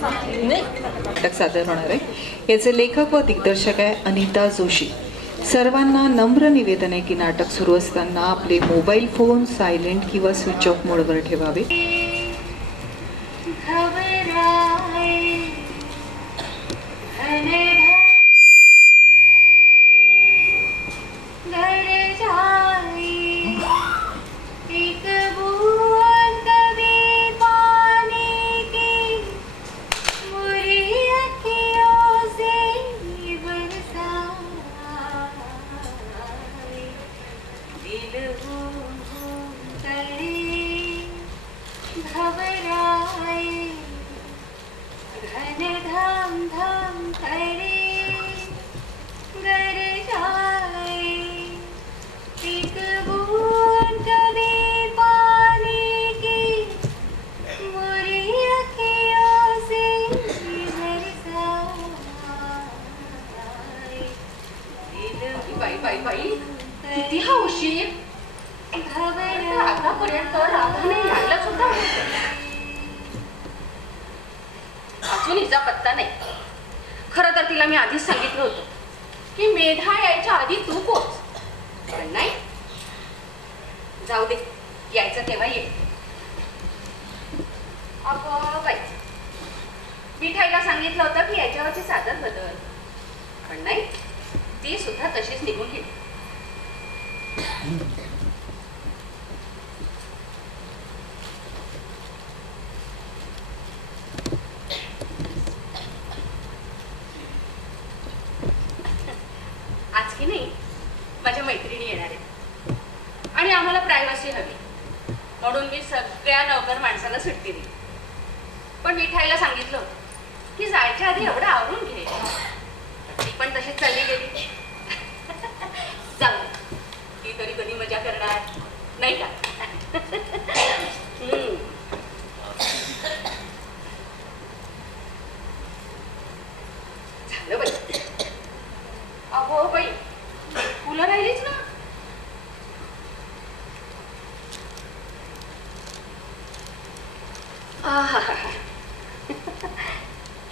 नाटक सादर होणार आहे. याचे लेखक व दिग्दर्शक आहे अनिता जोशी. सर्वांना नम्र निवेदन आहे की नाटक सुरू असताना आपले मोबाईल फोन सायलेंट किंवा स्विच ऑफ मोडवर ठेवावे. किती हौशी आतापर्यंत राधाने यायला सुद्धा अजून हिचा पत्ता नाही. खरं तर तिला मी आधीच सांगितलं होतं की मेधा यायच्या आधी तू पोच, पण नाही. जाऊ दे, यायचं तेव्हा ये. अगं बाई, मिठाईला सांगितलं होतं की याच्यावरची चादर बदल, पण नाही, ती सुद्धा तशीच निघून गेली. आज की नाही माझ्या मैत्रिणी येणार आहेत आणि आम्हाला प्रायव्हसी हवी म्हणून मी सगळ्या नौकर माणसाला सुट्टी दिली. पण मिठाईला सांगितलं होतं की जायच्या आधी एवढं आवरून घे. ती पण तशीच चालली गेली. जाऊ, ती तरी कधी मजा करणार नाही का? झालं बाई. अहो बाई, फुलं राहिलीच ना.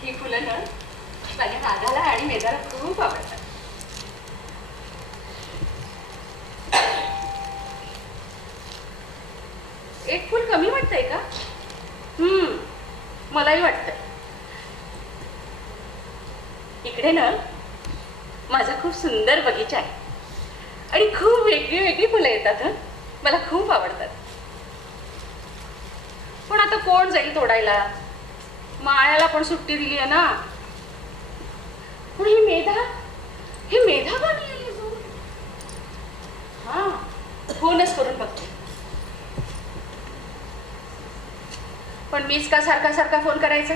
ही फुलं ना माझ्या राधाला आणि मेधाला खूप आवडतात. एक फुल कमी वाटतंय का? मलाही वाटतंय. इकडे ना माझा खूप सुंदर बगीचा आहे आणि खूप वेगळी वेगळी फुलं येतात. मला खूप आवडतात. पण आता कोण जाईल तोडायला? माळ्याला पण सुट्टी दिली आहे ना. पण ही मेधा का नाही आली अजून? हा, फोनच करून बघते. पण मीच का सारखा सारखा फोन करायचा?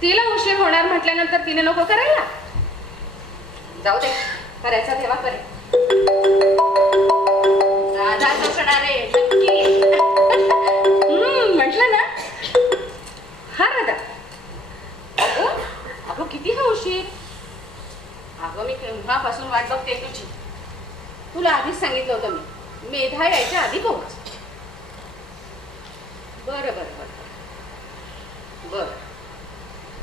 तिला उशीर होणार म्हटल्यानंतर तिने नको करायला. जाऊ दे, करायचा तेव्हा करे. राधा नसणार आहे नक्की. म्हटलं ना. हा राधा, अगं किती हौशी. अगं मी केव्हापासून वाट बघते तुझी. तुला आधीच सांगितलं होतं मी, मेधा यायच्या आधी पोहोच. बरं बरं बरं बरं.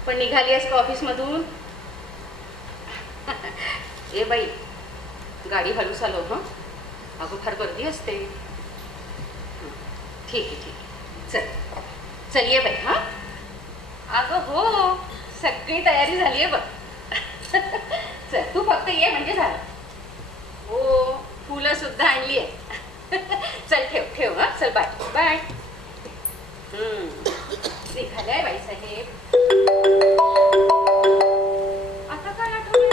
पण निघाली आहेस का ऑफिसमधून? ए बाई, गाडी हळू चालव. हं, अगं फार गर्दी असते. ठीक आहे ठीक आहे, चल चल ये बाई. हा, अगं हो, सगळी तयारी झाली आहे बघ. चल तू फक्त ये म्हणजे झालं. हो, फुलं सुद्धा आणली आहे. चल ठेव ठेव. हा, चल बाय बाय. निघालाय बाईसाहेब. आता काय आठवलं?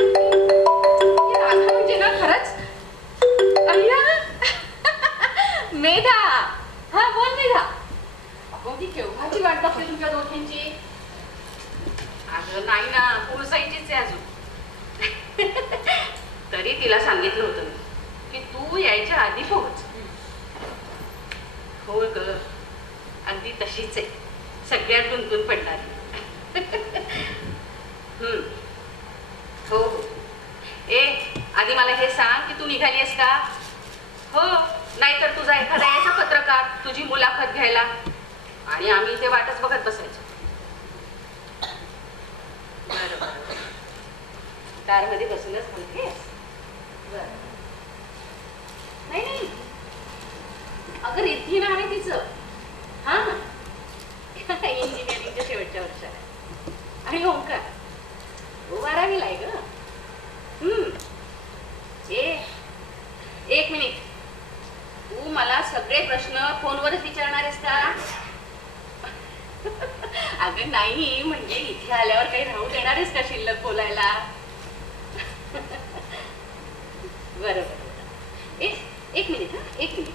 राधा म्हणजे ना खरंच. अय्या, मेधा. हा बोल मेधा. अगं ती केव्हाची वाट बघते तुमच्या दोघींची. अगं नाही ना, पोहोचायचीच आहे अजून. तरी तिला सांगितलं होतं की तू यायच्या आधी पोहोच. हो ग, अगदी तशीच आहे, सगळ्यात गुंतून पडणारी. हो हो. ए, आधी मला हे सांग की तू निघाली आहेस का? हो, नाहीतर तुझा एखादा यायचा पत्रकार तुझी मुलाखत घ्यायला आणि आम्ही इथे वाटच बघत बसायचो. मनापासूनच बोलतेस. बरं. नाही नाही, अगं रिद्धी नाव आहे तिचं. हा इंजिनिअरिंगच्या शेवटच्या वर्षात आहे. आणि ओंकार तो 12वीला आहे ग. एक मिनिट, तू मला सगळे प्रश्न फोनवरच विचारणार आहेस का? अगं नाही, म्हणजे इथे आल्यावर काही राहू देणार आहेस का शिल्लक बोलायला? बरोबर. एक मिनिट, हा एक मिनिट.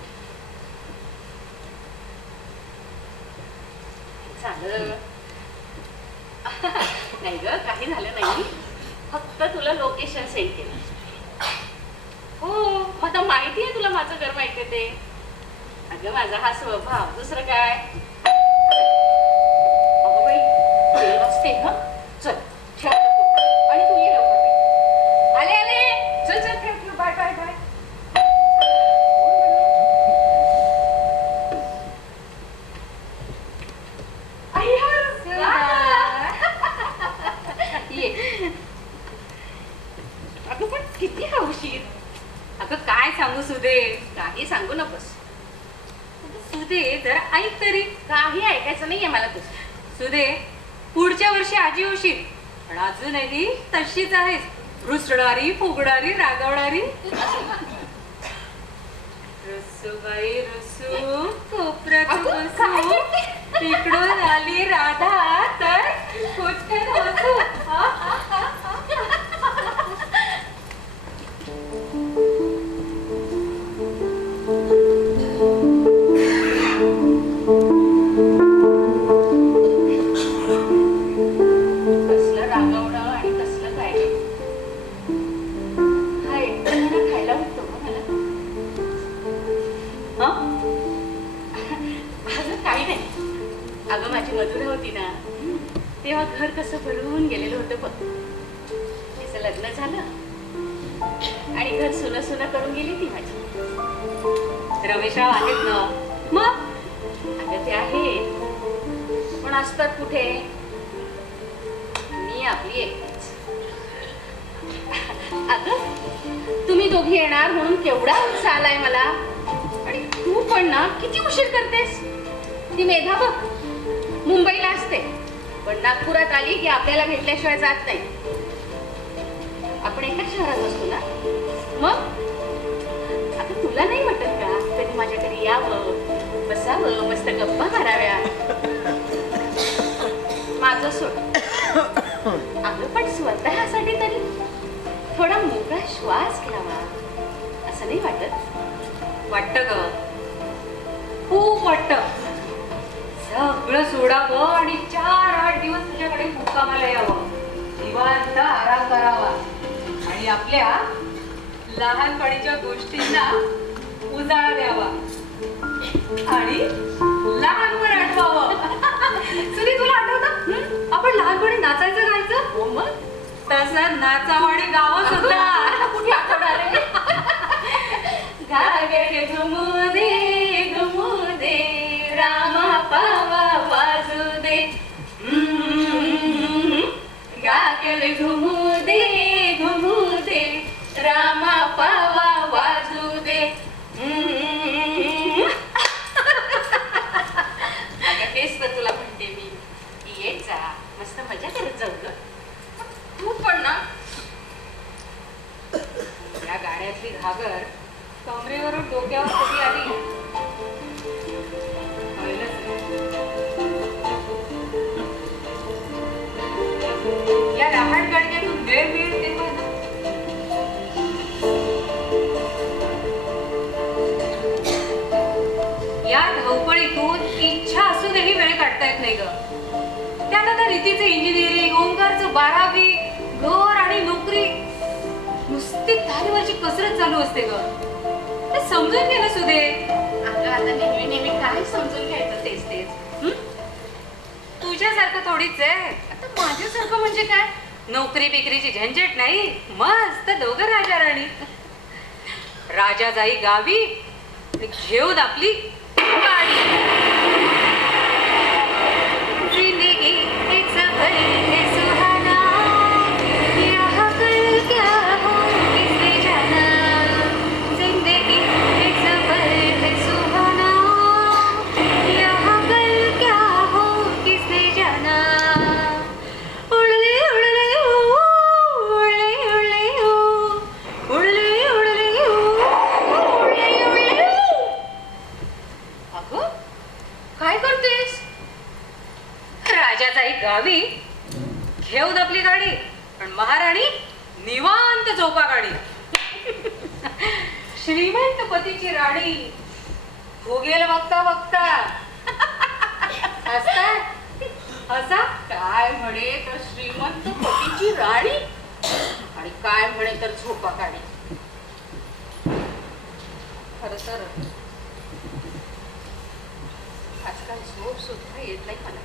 झालं नाही ग, काही झालं नाही. फक्त तुला लोकेशन सेंड केलं. हो, मला माहिती आहे तुला माझं घर माहिती आहे ते. अगं माझा हा स्वभाव, दुसरं काय. अगं बाई, वेळ वाजते. हा चल ठेव आणि तू ये लवकर. आले आले, चल चल ठेव. Bye bye bye. अगं पण किती हौशीर. अगं काय सांगू सुदे, काही सांगू नकोस. सुदे जरा ऐक तरी. काही ऐकायचं नाहीये मला तुझं. सुदे, पुढच्या वर्षी आजी होशील, पण अजूनही तशीच आहेस. रुसणारी, फुगणारी, रागवणारी. रुसू बाई रुसू, कोपऱ्यात अगं, काय बसू. करते? इकडून आली राधा तर कुठे बसू. कसलं रागवणं आणि कसलं काय. हा एकट्याला खायला वाटतो का मला? अगं काही नाही. अगं माझी मधुरा होती ना, तेव्हा घर कसं भरून गेलेलं होतं बघ. तिचं लग्न झालं आणि घर सुनं सुनं करून गेली ती माझी. रमेशराव आहेत ना मग. अगं ते आहेत, पण असतात कुठे. मी आपली एकटीच. अगं तुम्ही दोघी येणार म्हणून केवढा उत्साह आलाय मला. आणि तू पण ना किती उशीर करतेस. ती मेधा बघ मुंबईला असते, पण नागपुरात आली की आपल्याला भेटल्याशिवाय जात नाही. आपण एकाच शहरात असतो ना मग. आता तुला नाही वाटत का कधी माझ्याकडे यावं, बसावं, मस्त गप्पा माराव्या. माझं सोड. अगं पण स्वतःसाठी तरी थोडा मोकळा श्वास घ्यावा, असं नाही वाटत? वाटतं ग, खूप वाटतं. सगळं सोडावं आणि 4-8 दिवस तुझ्याकडे मुक्कामाला यावं, निवांत आराम करावा आणि आपल्या लहानपणीच्या गोष्टींना उजाळा द्यावा आणि लहानपण आठवावं. सुनी तुला आठवतं आपण लहानपणी नाचायचं गायचं? हो मग. तसं नाचावं आणि गावं सुद्धा. कुठे आठवणार आहे? गागे घुमू दे रामा पावा वाजू दे. गागे घुमू दे रामा पावा वाजू दे. अगं तेच तर तुला म्हणते मी की येत जा, मस्त मजा करत जाऊ ग. तू पण ना. या गाड्यातली घागर कमरेवरून डोक्यावर कधी आली कळलंच नाही. या लहान गाडग्यातून वेळ मिळेल तेव्हा ना. या धावपळीतून इच्छा असूनही वेळ काढता येत नाही ग. त्यात आता रीतीचं इंजिनिअरिंग, ओंकारचं 12वी, घर आणि नोकरी, नुसती तारेवरची कसरत चालू असते ग. ते समजून घे ना सुदे. अगं आता नेहमी नेहमी काय समजून घ्यायचं तेच तेच. तुझ्यासारखं थोडीच आहे. आता माझ्यासारखं म्हणजे काय? नोकरी बिकरीची झंझट नाही, मस्त दोघं राजा राणी. राजा जाई गावी आणि घेऊन आपली गाडी. जिंदगी एक सफर है सुहाना, यहाँ कल क्या हो राजाचाही गावी घेऊन आपली गाडी, पण महाराणी निवांत झोपा गाडी. श्रीमंत पतीची राणी भोगेल बघता बघता हसताय हसा. काय म्हणे तर श्रीमंत पतीची राणी आणि काय म्हणे तर झोपा काढी. खर तर आजकाल झोप सुद्धा येत नाही मला.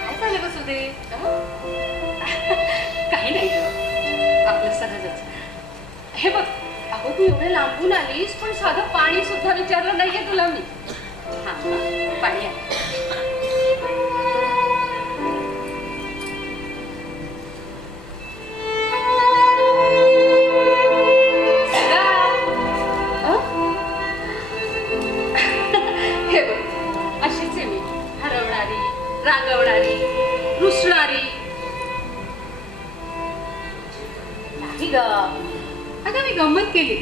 काय झालं ग सुदे? काही नाही ग, आपलं सहजच. हे बघ, अगं तू एवढे लांबून आलीस पण साधं पाणी सुद्धा विचारलं नाहीये तुला मी. हा पाणी आहे. हे बघ, अशीच आहे मी, हरवणारी, रांगवणारी, रुसणारी. नाही ग, आता मी गंमत केली.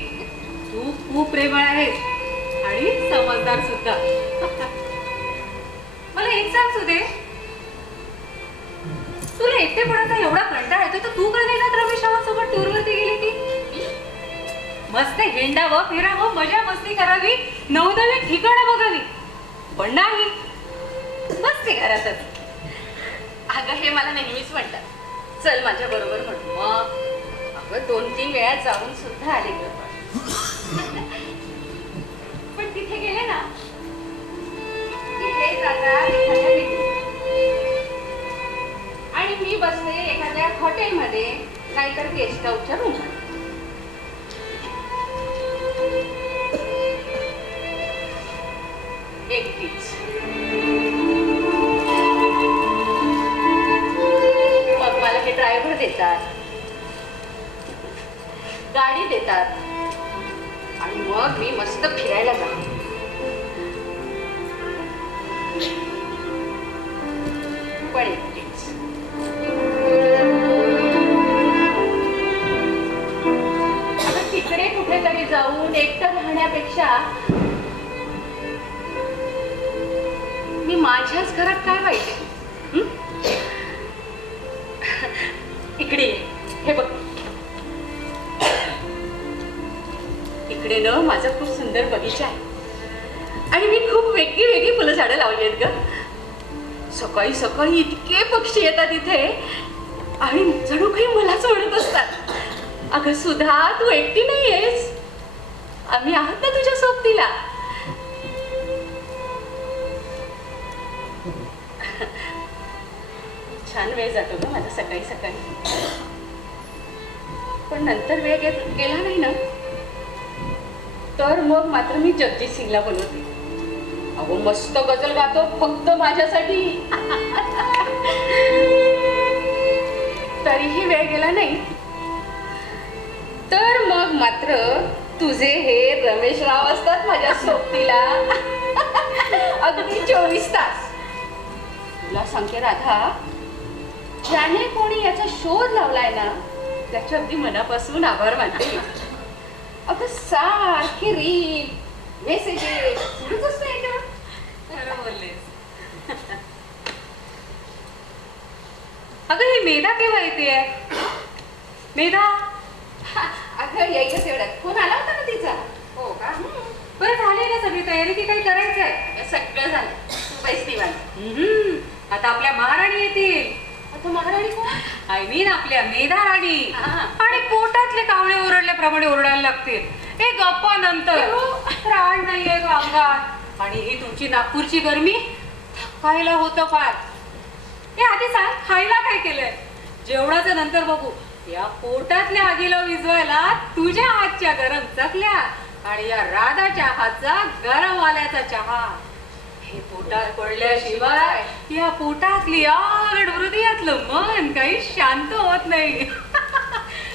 तू खूप प्रेमळ आहेस आणि समजदार सुद्धा. मला एक सांग सुदे, तुला एकटेपणाचा एवढा कंटाळा येतो तर तू का नाही जात रमेश सोबत टूरवरती गेली ती? मस्त हिंडावं फिरावं, मजा मस्ती करावी, नवनवीन ठिकाणं बघावी. पण नाही, मस्ती घरातच. अगं हे मला नेहमीच म्हणतात, चल माझ्या बरोबर म्हणून. मग अगं 2-3 वेळा जाऊन सुद्धा आले ग. पण तिथे गेले ना की हे जातात एखाद्या meeting. आणि मी बसते एखाद्या हॉटेलमध्ये नाहीतर गेस्ट हाऊसच्या रूम. एकटीच. मग मला हे ड्रायव्हर देतात, गाडी देतात आणि मग मी मस्त फिरायला जाते. पण एकटीच. आता तिकडे कुठेतरी जाऊन एकटं राहण्यापेक्षा मी माझ्याच घरात काय वाईट आहे? हं? इकडे ये. हे बघ, इकडे न माझा खूप सुंदर बगीचा आहे आणि मी खूप वेगळी वेगळी फुलं झाडं लावली आहेत ग. सकाळी सकाळी इतके पक्षी येतात इथे आणि जणू काही मलाच म्हणत असतात, अगं सुधा तू एकटी नाही आहेस, आम्ही आहोत ना तुझ्या सोबतीला. छान वेळ जातो ग माझा सकाळी सकाळी. पण नंतर वेळ गेला नाही ना तर मग मात्र मी जगजीत सिंगला बोलवते. अहो मस्त गजल गातो फक्त माझ्यासाठी. तरीही वेळ गेला नाही तर मग मात्र तुझे हे रमेशराव असतात माझ्या सोबतीला. अगदी 24 तास. तुला सांगते राधा, ज्याने कोणी याचा शोध लावलाय ना त्याच्या अगदी मनापासून आभार मानते. अगं सारखी रील मेसेजेस सुरूच असतं याच्यावर. खरं बोललेस. अगं ही मेधा केव्हा येते? मेधा अगं यायचं एवढ्यात फोन आला होता ना तिचा. हो का? बरं झाली ना सगळी तयारी की काही करायचंय? सगळं झालं. तू पैसे दिवाली. आता आपल्या महाराणी येतील. आता महाराणी कोण? आय मीन आपल्या मेधा राणी. हा. आणि पोटातले कावळे ओरडल्याप्रमाणे ओरडायला लागतील. हे गप्पा नंतर. प्राण नाहीये ग अंगात. आणि ही तुमची नागपूरची गरमी थकायला होतं फार. हे आधी सांग, खायला काय केलंय? जेवणाचं नंतर बघू. या पोटातल्या आगीला विझवायला तुझ्या हातच्या गरम चकल्या आणि या राधाच्या हातचा गरम आल्याचा चहा. हे पोटात पडल्याशिवाय या पोटातली आग हृदयातलं मन काही शांत होत नाही.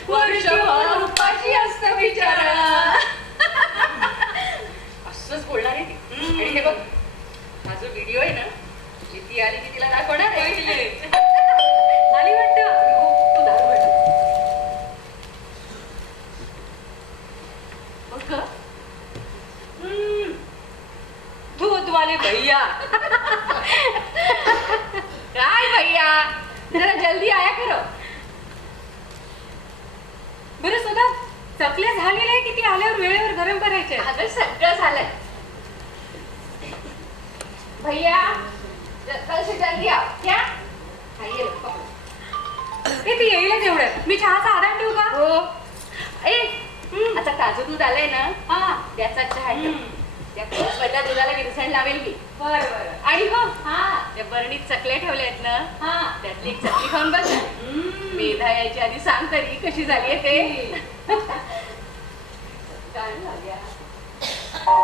वर्षभर उपाशी असतं बिचारा. असंच बोलणार आहे ती. आणि हे बघ, हा जो व्हिडिओ आहे ना, ती आली की तिला दाखवणार आहे. आली वाटतं. तू दारू वाटत बघ. तू वाले भैया. काय भैया, जरा जल्दी आया करो. बरं सुद्धा चकल्या झालेल्या आहे की ती आल्यावर वेळेवर गरम करायचे? अगं सगळं झालंय. भैया कल से जल्दी आओ. क्या आइए पकड़ो. ते ती येईलच एवढं. मी चहाचा आधार ठेवू का? हो. ए आता ताजं दूध आलंय ना, हा. त्याचा चहा ठेव. त्या पहिल्या दुधाला विरसण लावेल मी. बरं बरं. आणि हो हा त्या बरणीत चकल्या ठेवल्या आहेत ना, हा. त्यातली एक चकली खाऊन बघ. मेधा यायची आधी सांग तरी कशी झाली ते. काय झाल्या?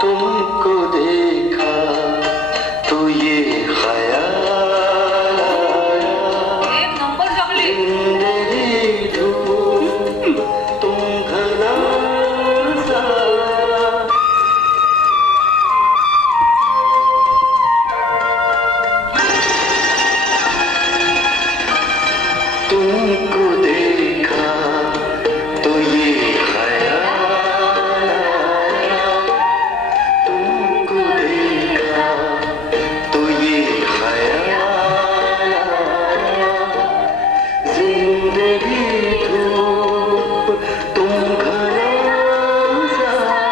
तुमको देखा तो ये ख्याल आया, एक नंबर चकली. जिंदगी धूप तुम घना साया. तुमको देखा तो ये ख्याल आया, तुमको देखा तो ये ख्याल आया, जिंदगी धूप तुम घना साया.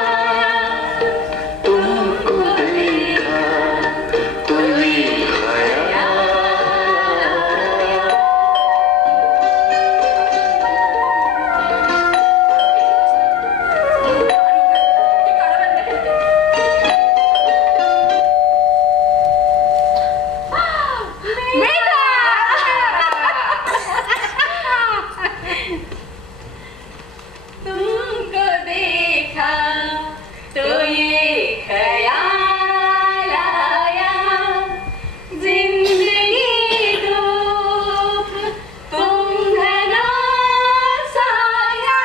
तुमको देखा तो ये ख्याल आया. तुमको देखा तो ये ख्याल आया, जिंदगी धूप तुम घना साया.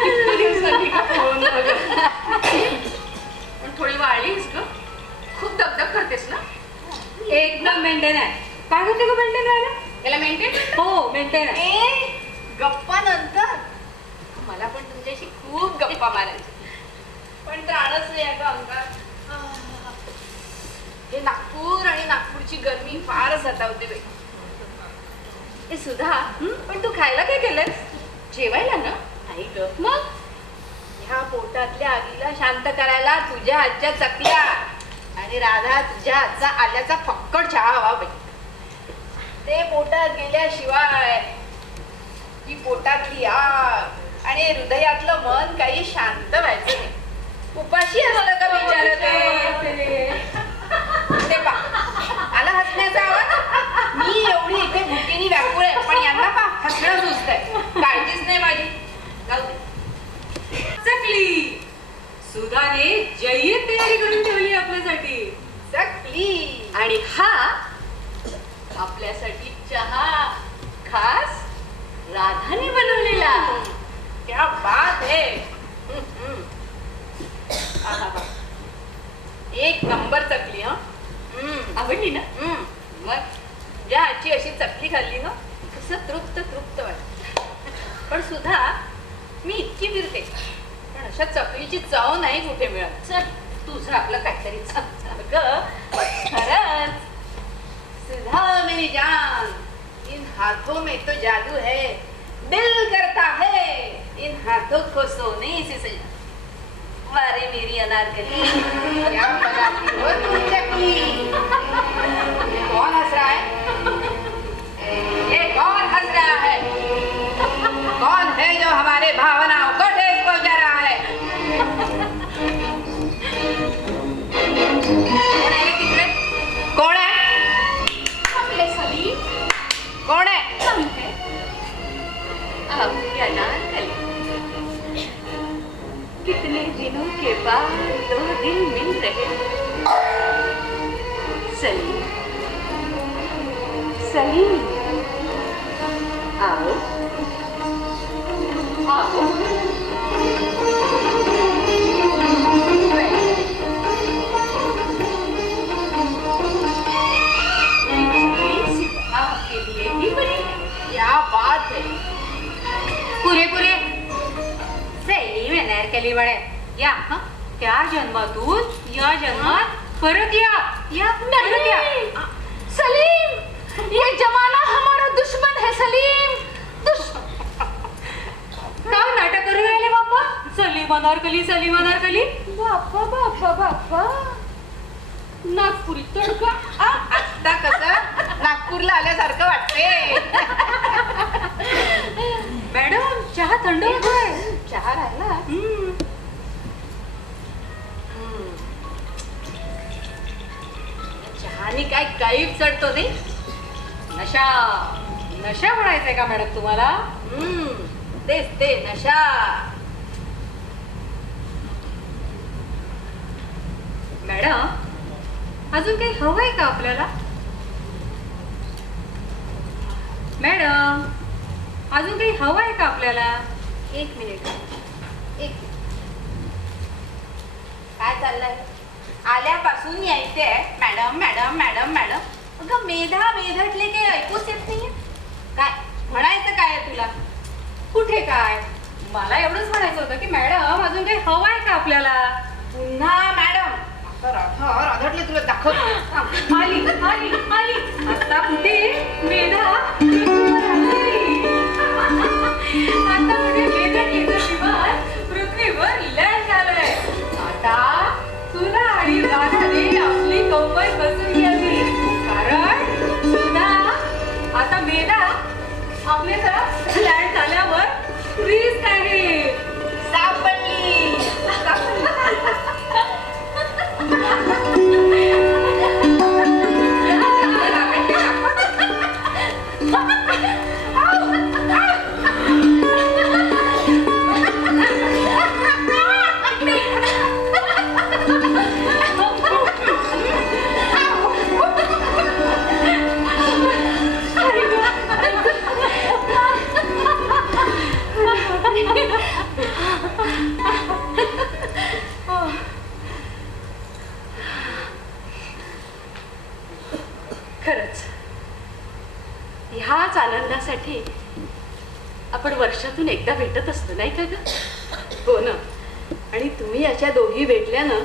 किती दिवसांनी का फोन बघा. पण थोडी वाढलीस ग, खूप दगदग करतेस ना. एकदम मेंटेन आहे. काय होते ग मेंटेन राहिलं? याला मेंटेन. हो मेंटेन आहे. गप्पा नंतर मला पण तुमच्याशी खूप गप्पा मारायचे, पण त्राणच नाही अगं अंगात. हे नागपूर आणि नागपूरची गरमी फार सतावते बाई. हे सुधा, पण तू खायला काय केलंस? जेवायला ना? नाही ग. मग ह्या पोटातल्या आगीला शांत करायला तुझ्या हातच्या चकल्या आणि राधा तुझ्या हातचा आल्याचा फक्कड चहा हवा बाई. ते पोटात गेल्याशिवाय ही पोटातली आग आणि हृदयातलं मन काही शांत व्हायचं नाही. उपाशी असलं का विचारत ते पा आला हसण्याचा आवाज. मी एवढी इथे भुकीनी व्याकुळ आहे, पण यांना पा हसणं सुचतंय. काळजीच नाही माझी. जाऊ दे. चकली. सुधाने जय्यत तयारी करून ठेवली आपल्यासाठी. चकली. आणि हा आपल्यासाठी चहा खास राधाने बनवलेला. क्या बात है. आहा. एक नंबर चकली. हा आवडली ना? मग ज्या आजची अशी चकली खाल्ली ना, कसं तृप्त तृप्त वाटत. पण सुद्धा मी इतकी फिरते, पण अशा चकलीची चव नाही कुठे मिळत. चल तुझं आपलं काहीतरी खरंच. सुधा मेरी जान, इन हाथों में तो जादू है. दिल करता है इन हाथों को सोने से सजा. वारे मेरी अनारकली, क्या बनाती हो तुम चकली. कौन हंस रहा है? ये कौन हंस रहा है? कौन है जो हमारे भावनाओं को ठेस पहुंचा रहा है? कौन है रे तिकडे? कौन है? आपले सलीम. कौन है? हम है. आपकी अनारकली. कितने दिनों के बाद दो दिल मिल रहे. सलीम, सलीम, आओ आओ. आपके लिए ही बनी है. क्या बात है. पुरे पुरे. सलीम अनारकली वडे या. त्या जन्मातून या जन्मात परत या परत या. सलीम, ये जमाना हमारा दुश्मन है सलीम. काय नाटक करू राहिले बाप्पा? सलीम अनारकली, सलीम अनारकली. बाप्पा बाप्पा बाप्पा, नागपुरी तडका. आता कसं नागपूरला आल्यासारखं वाटते. मॅडम चहा थंड होतोय. चहा राहिला. चहानी काय काहीच चढतो नाही. नशा नशा म्हणायचंय का मॅडम तुम्हाला? तेच ते नशा. मॅडम अजून काही हवंय का आपल्याला? मॅडम अजून काही हवंय का आपल्याला? एक मिनिट. काय चाललंय? आल्यापासून यायचंय मॅडम मॅडम मॅडम मॅडम. अगं मेधा मेधटले काही ऐकूच येत नाहीये. काय म्हणायचं काय आहे तुला? कुठे काय, मला एवढंच म्हणायचं होतं की मॅडम अजून काही हवंय का आपल्याला? पुन्हा मॅडम. राधटले तुला दाखव. आली आली आली. आता कुठे मेधा? आता कुठे मेधा शिवाय पृथ्वीवर लँड झालंय. आता तुला आणि राधाने आपली कंबर बसून घ्यावी. कारण सुद्धा आता मेधा आपल्याला लँड झाल्यावर रिस्क आहे. सापडली. खरंच ह्याच आनंदासाठी आपण वर्षातून एकदा भेटत असतो नाही का ग? हो ना. आणि तुम्ही अशा दोघी भेटल्यानं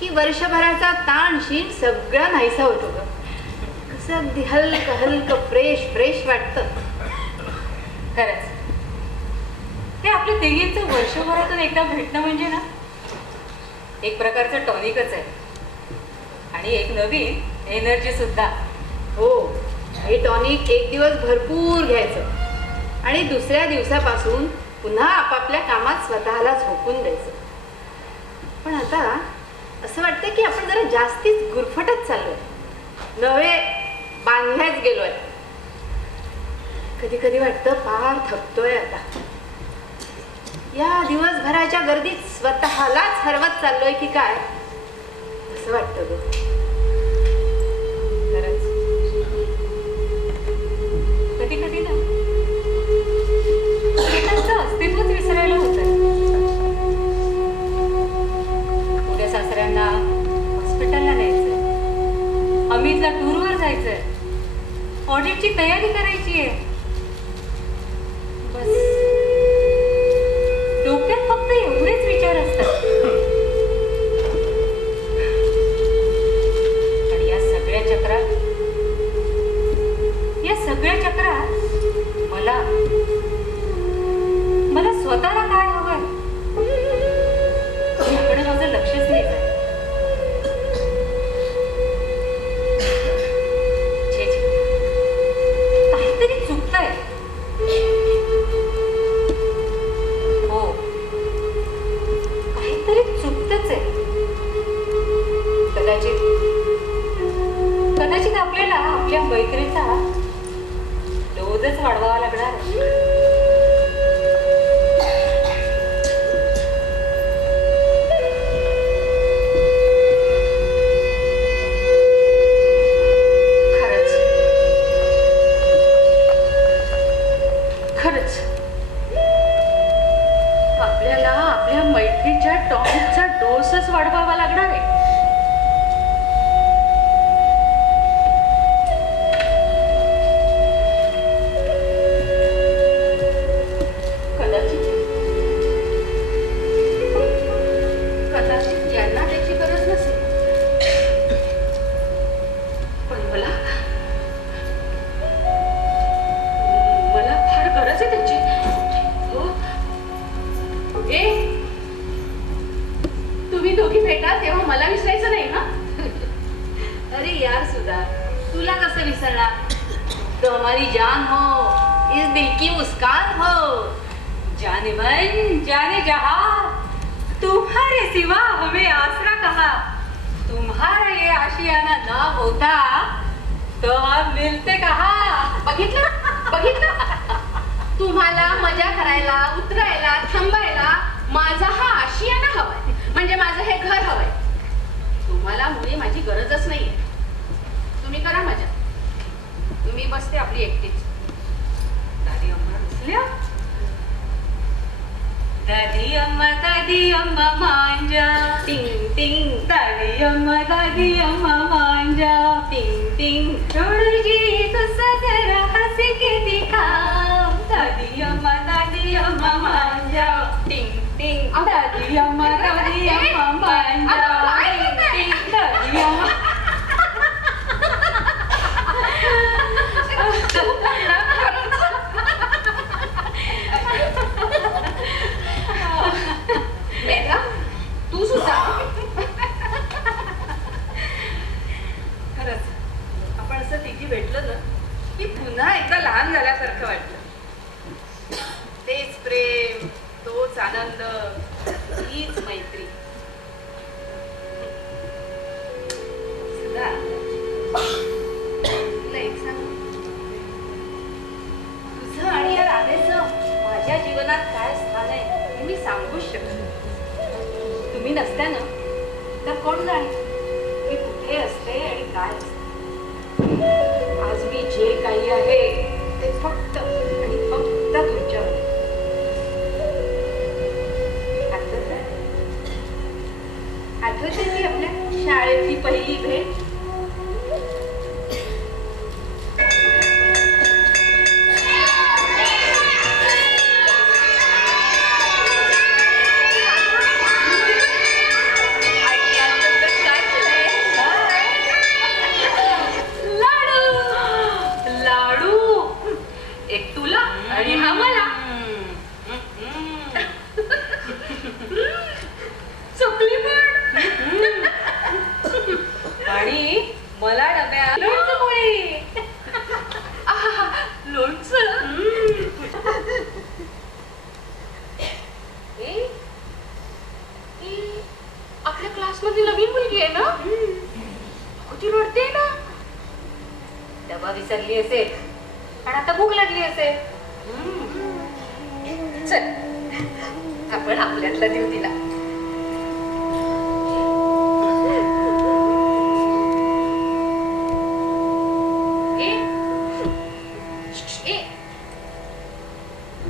की वर्षभराचा ताणशीण सगळा नाहीसा होतो ग. कसं अगदी हलकं हलकं फ्रेश फ्रेश वाटतं. खरंच हे आपल्या तिघींचं वर्षभरातून एकदा भेटणं म्हणजे ना एक प्रकारचं टॉनिकच आहे आणि एक नवीन एनर्जी सुद्धा. हो, हे टॉनिक एक दिवस भरपूर घ्यायचं आणि दुसऱ्या दिवसापासून पुन्हा आपापल्या कामात स्वतःला झोकून द्यायचं. पण आता असं वाटतं की आपण जरा जास्तीच गुरफटत चाललोय, नवे बांधण्याच गेलोय. कधी कधी वाटतं फार थकतोय आता. या दिवसभराच्या गर्दीत स्वतःलाच हरवत चाललोय की काय असं वाटतं ग. खरंच कधी कधी ना त्यांचं अस्तित्वच विसरायला होतंय. उद्या सासऱ्यांना हॉस्पिटलला न्यायचंय, अमितला टूरवर जायचंय, ऑडिटची तयारी करायची आहे. बस डोक्यात फक्त एवढेच विचार असतात. आणि या सगळ्या चक्रात मला स्वतःला काय हवंय याकडे माझं लक्षच नाही जात. छे छे, काहीतरी चुकतंय. हो, काहीतरी चुकतच आहे. कदाचित आपल्याला आपल्या मैत्रीचा डोजच वाढवावा लागणार आहे. खरंच आपल्याला आपल्या मैत्रीच्या टॉनिकचा डोसच वाढवावा लागणार आहे. तुम्ही दोघी भेटा तेव्हा मला विसरायचं नाही ना. अरे यार सुधा, तुला कसं विसरणार? तो हमारी जान हो, इस दिल की मुस्कान हो, जाने मन जाने जहां, तुम्हारे सिवा हमें आसरा कहा, तुम्हारा ये आशियाना ना होता तो हम मिलते कहा. बघितलं बघितलं, तुम्हाला मजा करायला, उतरायला, थांबायला माझा हा आशियाना हवाय, म्हणजे माझं हे घर हवंय. तुम्हाला मुळे माझी गरजच नाहीये. तुम्ही करा मजा, मी बसते आपली एकटीच. दादी अम्मा रुसल्या. दादी अम्मा मांजा टिंग टिंग, दादी अम्मा मांजा टिंग टिंग, थोड़ी जी गुस्सा जरा हंस के दिखाओ. दादी अम्मा मांजा टिंग टिंग, दादी अम्मा मांजा टिंग टिंग, दादी अम्मा. मेघा, तू सुद्धा. खरंच आपण असं तिघी भेटलो ना की पुन्हा एकदा लहान झाल्यासारखं वाटलं. तेच प्रेम, तोच आनंद, हीच मैत्री. सुधा, तुला एक सांगू, तुझं आणि या राधेचं माझ्या जीवनात काय स्थान आहे हे मी सांगूच शकत नाही. तुम्ही नसत्या ना तर कोण जाणे मी कुठे असते आणि काय असते. आज मी जे काही आहे ते फक्त आणि फक्त तुमच्यावर. आठवते की आपल्या शाळेतली पहिली भेट. आपल्या क्लासमध्ये नवीन मुलगी आहे ना, ती रडते ना. डबा विसरली असेल पण आता भूक लागली असेल. चल आपण आपल्यातला देऊ तिला. ए ए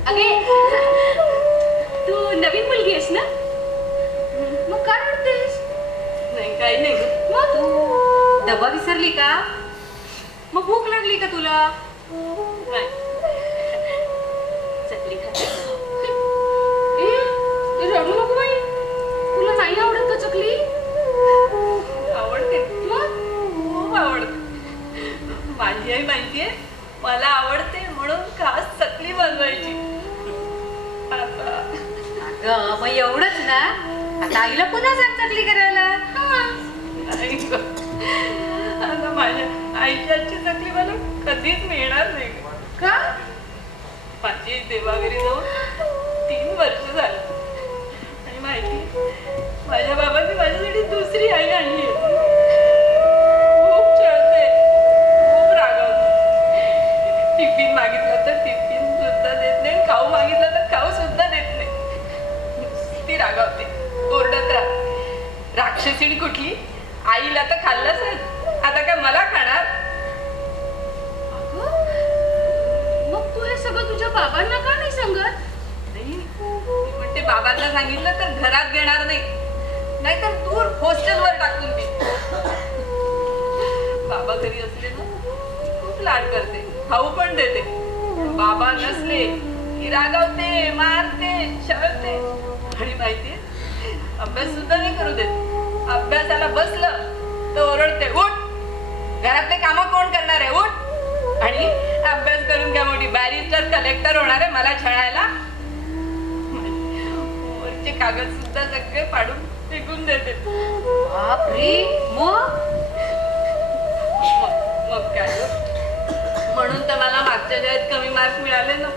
अगे, तू नवीन मुलगी आहेस ना, मग का रडतेस? नाही काही नाही ग. मग तू डबा विसरली का? मग भूक लागली का तुला? नाही. चकली खाते. ए रडू नको बाई, तुला नाही आवडत का चकली? आवडते, मग खूप आवडते. माझी आई माहितीये मला आवडते म्हणून खास चकली बनवायची. आता अगं मग एवढंच ना, आता आईला पुन्हा सांग चकली करायला. नाही ग. आता माझ्या आईच्या हातची चकली मला कधीच मिळणार नाही. का? माझी देवाघरी जाऊन 3 वर्ष झाली आणि माहिती माझ्या बाबांनी माझ्यासाठी दुसरी आई आणली. खूप छळते, खूप रागवते. टिफिन मागितलं तर टिफिन सुद्धा देत नाही, खाऊ मागितलं तर खाऊ सुद्धा देत नाही. ती रागावते, ओरडत राहते. राक्षसीण कुठली, आईला तर खाल्लंच, आता काय मला खाणार? मग तू हे सगळं तुझ्या बाबांना का नाही सांगत? नाही, म्हणते बाबांना सांगितलं तर घरात घेणार नाही, नाहीतर दूर हॉस्टेलवर टाकून दे. बाबा घरी असले ना खूप लाड करते, खाऊ पण देते. बाबा नसले की रागावते, मारते, छळते. आणि माहितीये अभ्यास सुद्धा नाही करू देत. अभ्यासाला बसलं तर ओरडते, उठ, घरातले काम कोण करणार आहे, उठ. आणि अभ्यास करून काय मोठी बॅरिस्टर कलेक्टर होणार आहे मला छळायला. वरचे कागद सुद्धा सगळे पाडून फेकून देते. बापरे, मग मग काय गं? म्हणून तर मला मागच्या शाळेत कमी मार्क मिळाले ना.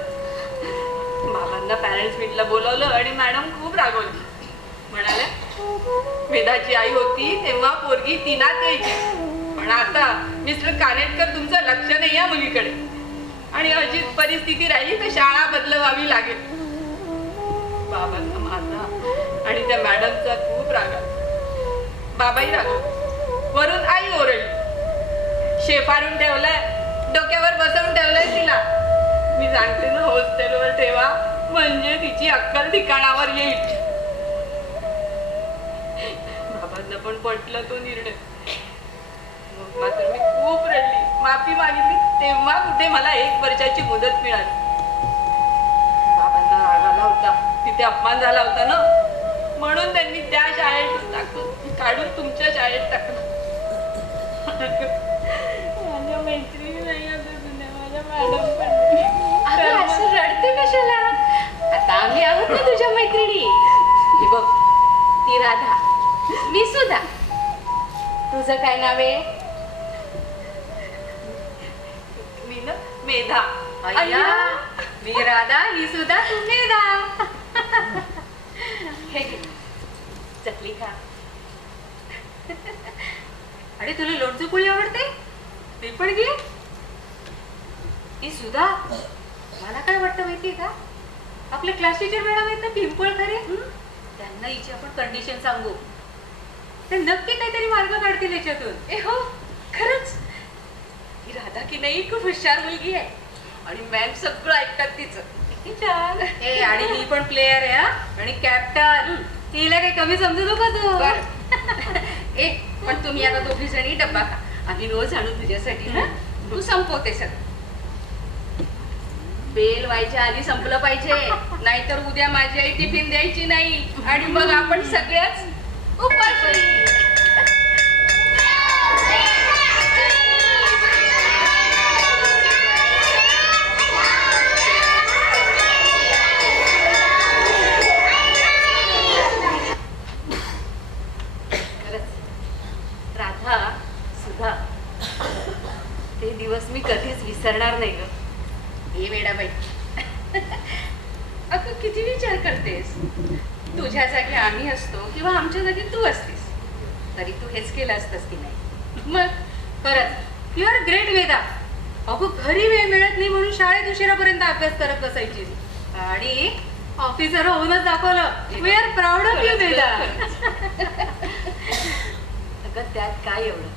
बाबांना पॅरेंट्स मीटला बोलवलं आणि मॅडम खूप रागवली. म्हणाले वेदाची आई होती तेव्हा पोरगी तिनात यायची, पण आता मिस्टर कानेटकर तुमचं लक्ष नाही या मुलीकडे आणि अशीच परिस्थिती राहिली तर शाळा बदलवावी लागेल. बाबांना माझा आणि त्या मॅडमचा खूप राग आला. बाबाही रागवले, वरून आई ओरडली. शेफारून ठेवलंय, डोक्यावर बसवून ठेवलंय तिला. मी सांगते ना हॉस्टेलवर ठेवा म्हणजे तिची अक्कल ठिकाणावर येईल. बाबांना पण पटला तो निर्णय. मग मात्र मी खूप रडली, माफी मागितली. तेव्हा कुठे मला 1 वर्षाची मुदत मिळाली. बाबांना राग आला होता, तिथे अपमान झाला होता ना, म्हणून त्यांनी त्या शाळेत काढून तुमच्या शाळेत टाकलं. माझ्या मैत्रिणी नाही आता जुन्या, माझ्या मॅडम पण नाही. अगं असं रडते कशाला? आता आम्ही आहोत ना तुझ्या मैत्रिणी. हे बघ, ती राधा, मी सुद्धा. तुझं काय नाव आहे? मी ना मेधा. अय्या, मी राधा, ही सुद्धा तू मेधा. हे घे, चकली खा. अरे तुला लोणचं पोळी आवडते? मी पण घे. ही सुद्धा, मला काय वाटतं माहितीये का, आपल्या क्लास टीचर मॅडम आहेत ना पिंपळखरे, त्यांना हिची आपण कंडिशन सांगू, ते नक्की काहीतरी मार्ग काढतील याच्यातून. ए हो, खरंच ही राधा की नाही खूप हुशार मुलगी आहे आणि मॅम सगळं ऐकतात तिचं. छान. ए, आणि ही पण प्लेयर आहे हा, आणि कॅप्टन. तिला काही कमी समजू नको तू. ए पण तुम्ही आता दोघी जणी डब्बा खा, आम्ही रोज आणू तुझ्यासाठी ना. तू संपवते सगळं. बेल व्हायच्या आधी संपलं पाहिजे, नाहीतर उद्या माझी आई टिफिन द्यायची नाही आणि मग आपण सगळ्याच उपाशी. राधा, सुधा, ते दिवस मी कधीच विसरणार नाही ग. ए वेडाबाई, अगं किती विचार करतेस. तुझ्या जागी आम्ही असतो किंवा आमच्या जागी तू असतीस तरी तू हेच केलं असतंस की नाही. मग खरंच यू आर ग्रेट वेदा. अगं घरी वेळ मिळत नाही म्हणून शाळेत उशिरापर्यंत अभ्यास करत बसायची आणि ऑफिसर होऊनच दाखवलं. We are proud of you Veda. अगं त्यात काय एवढं,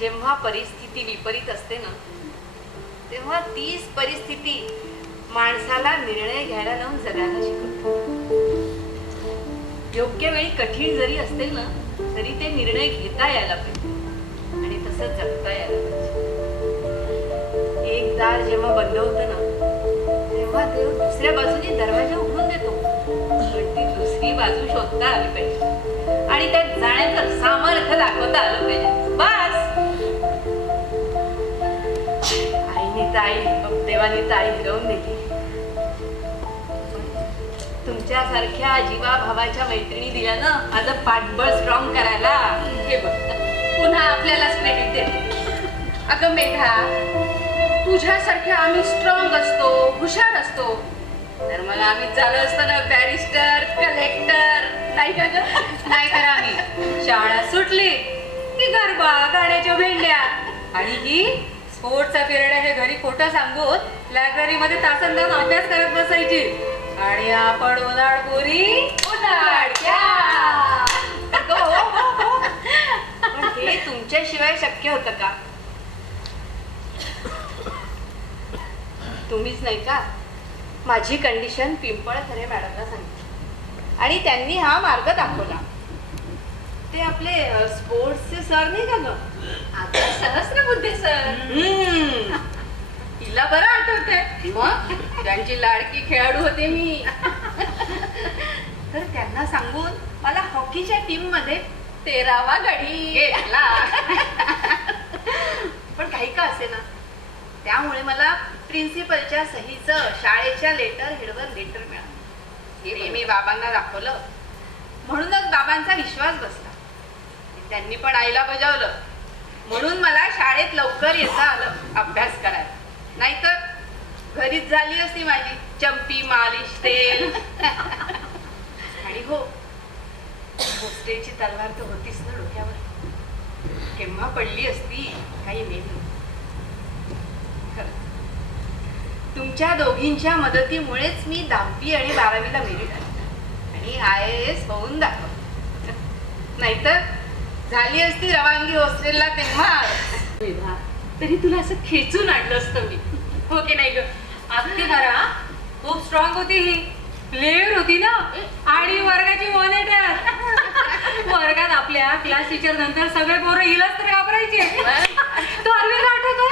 जेव्हा परिस्थिती विपरीत असते ना तेव्हा तीच परिस्थिती माणसाला निर्णय घ्यायला लावून जगायला शिकवते. योग्य वेळी कठीण जरी असेल ना तरी ते निर्णय घेता यायला पाहिजे आणि तसं जगता यायला पाहिजे. एक दार जेव्हा बंद होतं ना तेव्हा देव दुसऱ्या बाजूने दरवाजा उघडून देतो, पण ती दुसरी बाजू शोधता आली पाहिजे आणि त्यात जाण्याचं सामर्थ्य दाखवता आलं पाहिजे. बस. आईने ताई, देवाने ताई हिरवून दिली. तुमच्यासारख्या जीवा भावाच्या मैत्रिणी दिल्या ना माझं पाठबळ स्ट्रॉंग करायला. हे बघ, पुन्हा आपल्यालाच क्रेडिट देते. अगं मेघा, तुझ्यासारखे आम्ही स्ट्रॉंग असतो, हुशार असतो तर मला आम्ही झालं असतं ना बॅरिस्टर, कलेक्टर, नाही का ग? नाही तर आम्ही शाळा सुटली की गरबा, गाण्याच्या भेंड्या आणि ही स्पोर्टचा पिरियड आहे घरी खोटं सांगून लायब्ररीमध्ये तासंतास अभ्यास करत बसायची आणि आपण उन्हाळपुरी उन्हाळ्या. पण हे तुमच्याशिवाय शक्य होतं का? तुम्हीच नाही का माझी कंडिशन पिंपळखरे मॅडमला सांगितली आणि त्यांनी हा मार्ग दाखवला. ते आपले स्पोर्ट्सचे सर नाही का ग, आता सहस्रबुद्धे सर. तिला बरं आठवतंय. मग त्यांची लाडकी खेळाडू होते मी. तर त्यांना सांगून मला हॉकीच्या टीम मध्ये 13वा गडी घेतला. पण काही का असे ना त्यामुळे मला प्रिन्सिपलच्या सहीचं शाळेच्या लेटर हेडवर लेटर मिळालं. हे मी बाबांना दाखवलं म्हणूनच बाबांचा विश्वास बसला. त्यांनी पण आईला बजावलं, म्हणून मला शाळेत लवकर येता आलं अभ्यास करायला. नाहीतर घरीच झाली असती माझी चंपी मालिश तेल. आणि हो, हॉस्टेलची तलवार तर होतीच ना डोक्यावर. केव्हा पडली असती काही नेहमी. तुमच्या दोघींच्या मदतीमुळेच मी 10वी आणि 12वीला मेरिट आली आणि IAS होऊन दाखव. नाहीतर झाली असती रवानगी हॉस्टेलला तेव्हा. तरी तुला असं खेचून आणलं असतं मी, हो की नाही ग? अगदी खरा, खूप स्ट्रॉंग होती ही. प्लेयर होती ना आणि वर्गाची मॉनिटर. वर्गात आपल्या क्लास टीचर नंतर सगळे पोरं हिलाच तर घाबरायचे. तो अरविंद आठवतो?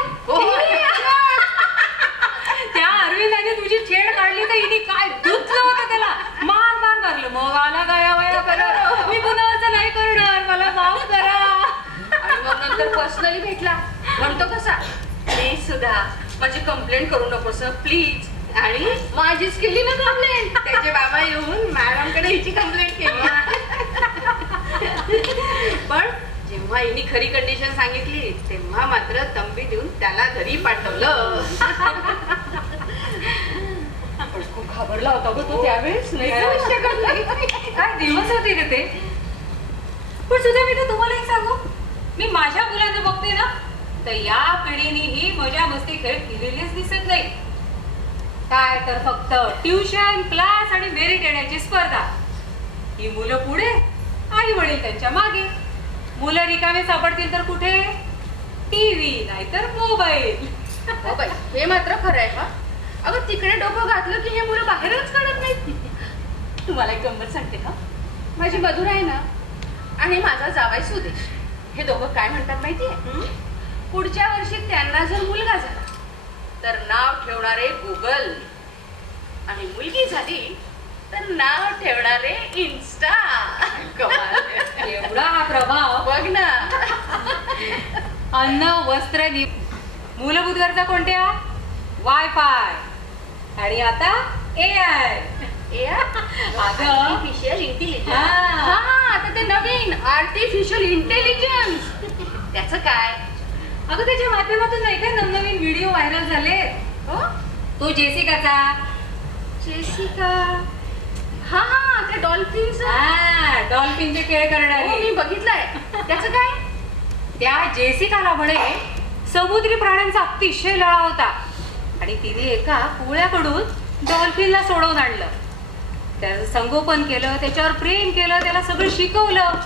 त्या अरविंदाने तुझी छेड काढली तर हिने काय धुतलं होतं त्याला. मान मान भरलं. मग आला गाया वया करा, मी पुन्हा असं नाही करणार, मला माफ करा. आणि मग नंतर पर्सनली भेटला. म्हणतो कसा, प्लीज सुद्धा माझी कंप्लेंट करू नकोस प्लीज. आणि माझीच केली ना कंप्लेंट. त्याचे बाबा येऊन मॅडमकडे हिची कंप्लेंट केली. पण जेव्हा हिने खरी कंडिशन सांगितली तेव्हा मात्र तंबी देऊन त्याला घरी पाठवलं. पण खूप घाबरला होता ग तो त्यावेळेस. नाही काय दिवस होते ग ते. पण सुद्धा मी तर तुम्हाला एक सांगू, मी माझ्या मुलांना बघते ना तर या पिढीनेही मजा मस्ती खेळ केलेलीच दिसत नाही. काय तर फक्त ट्युशन क्लास आणि मेरिट येण्याची स्पर्धा. ही मुलं पुढे आई वडील त्यांच्या मागे. मुलं रिकामे सापडतील तर कुठे? टीव्ही नाहीतर मोबाईल. हो बाई, हे मात्र खरं आहे का? अगं तिकडे डोकं घातलं की हे मुलं बाहेरच काढत नाहीत. तुम्हाला एक गंमत सांगते का? माझी मधुरा आहे ना आणि माझा जावाई सुदेश, हे दोघं काय म्हणतात माहितीये? पुढच्या वर्षी त्यांना जर मुलगा झाला तर नाव ठेवणारे गुगल आणि मुलगी झाली तर नाव ठेवणारे इन्स्टा. कमाल. एवढा हा प्रभाव. बघ ना. अन्न वस्त्र मूलभूत गरजा कोणत्या? वायफाय आणि आता AI. Artificial intelligence. हा. आता ते नवीन आर्टिफिशियल इंटेलिजन्स. त्याचं काय? अगं त्याच्या माध्यमातून नाही का नवनवीन व्हिडिओ व्हायरल झाले. हो? तो जेसिकाचा. जेसिका. हा त्या डॉल्फिनचा. हा, डॉल्फिनचे खेळ हो, करणारी. मी बघितलंय. त्याचं काय? त्या जेसिकाला म्हणे समुद्री प्राण्यांचा अतिशय लळा होता आणि तिने एका कोळ्याकडून डॉल्फिनला सोडवून आणलं. त्याचं संगोपन केलं, त्याच्यावर प्रेम केलं, त्याला सगळं शिकवलं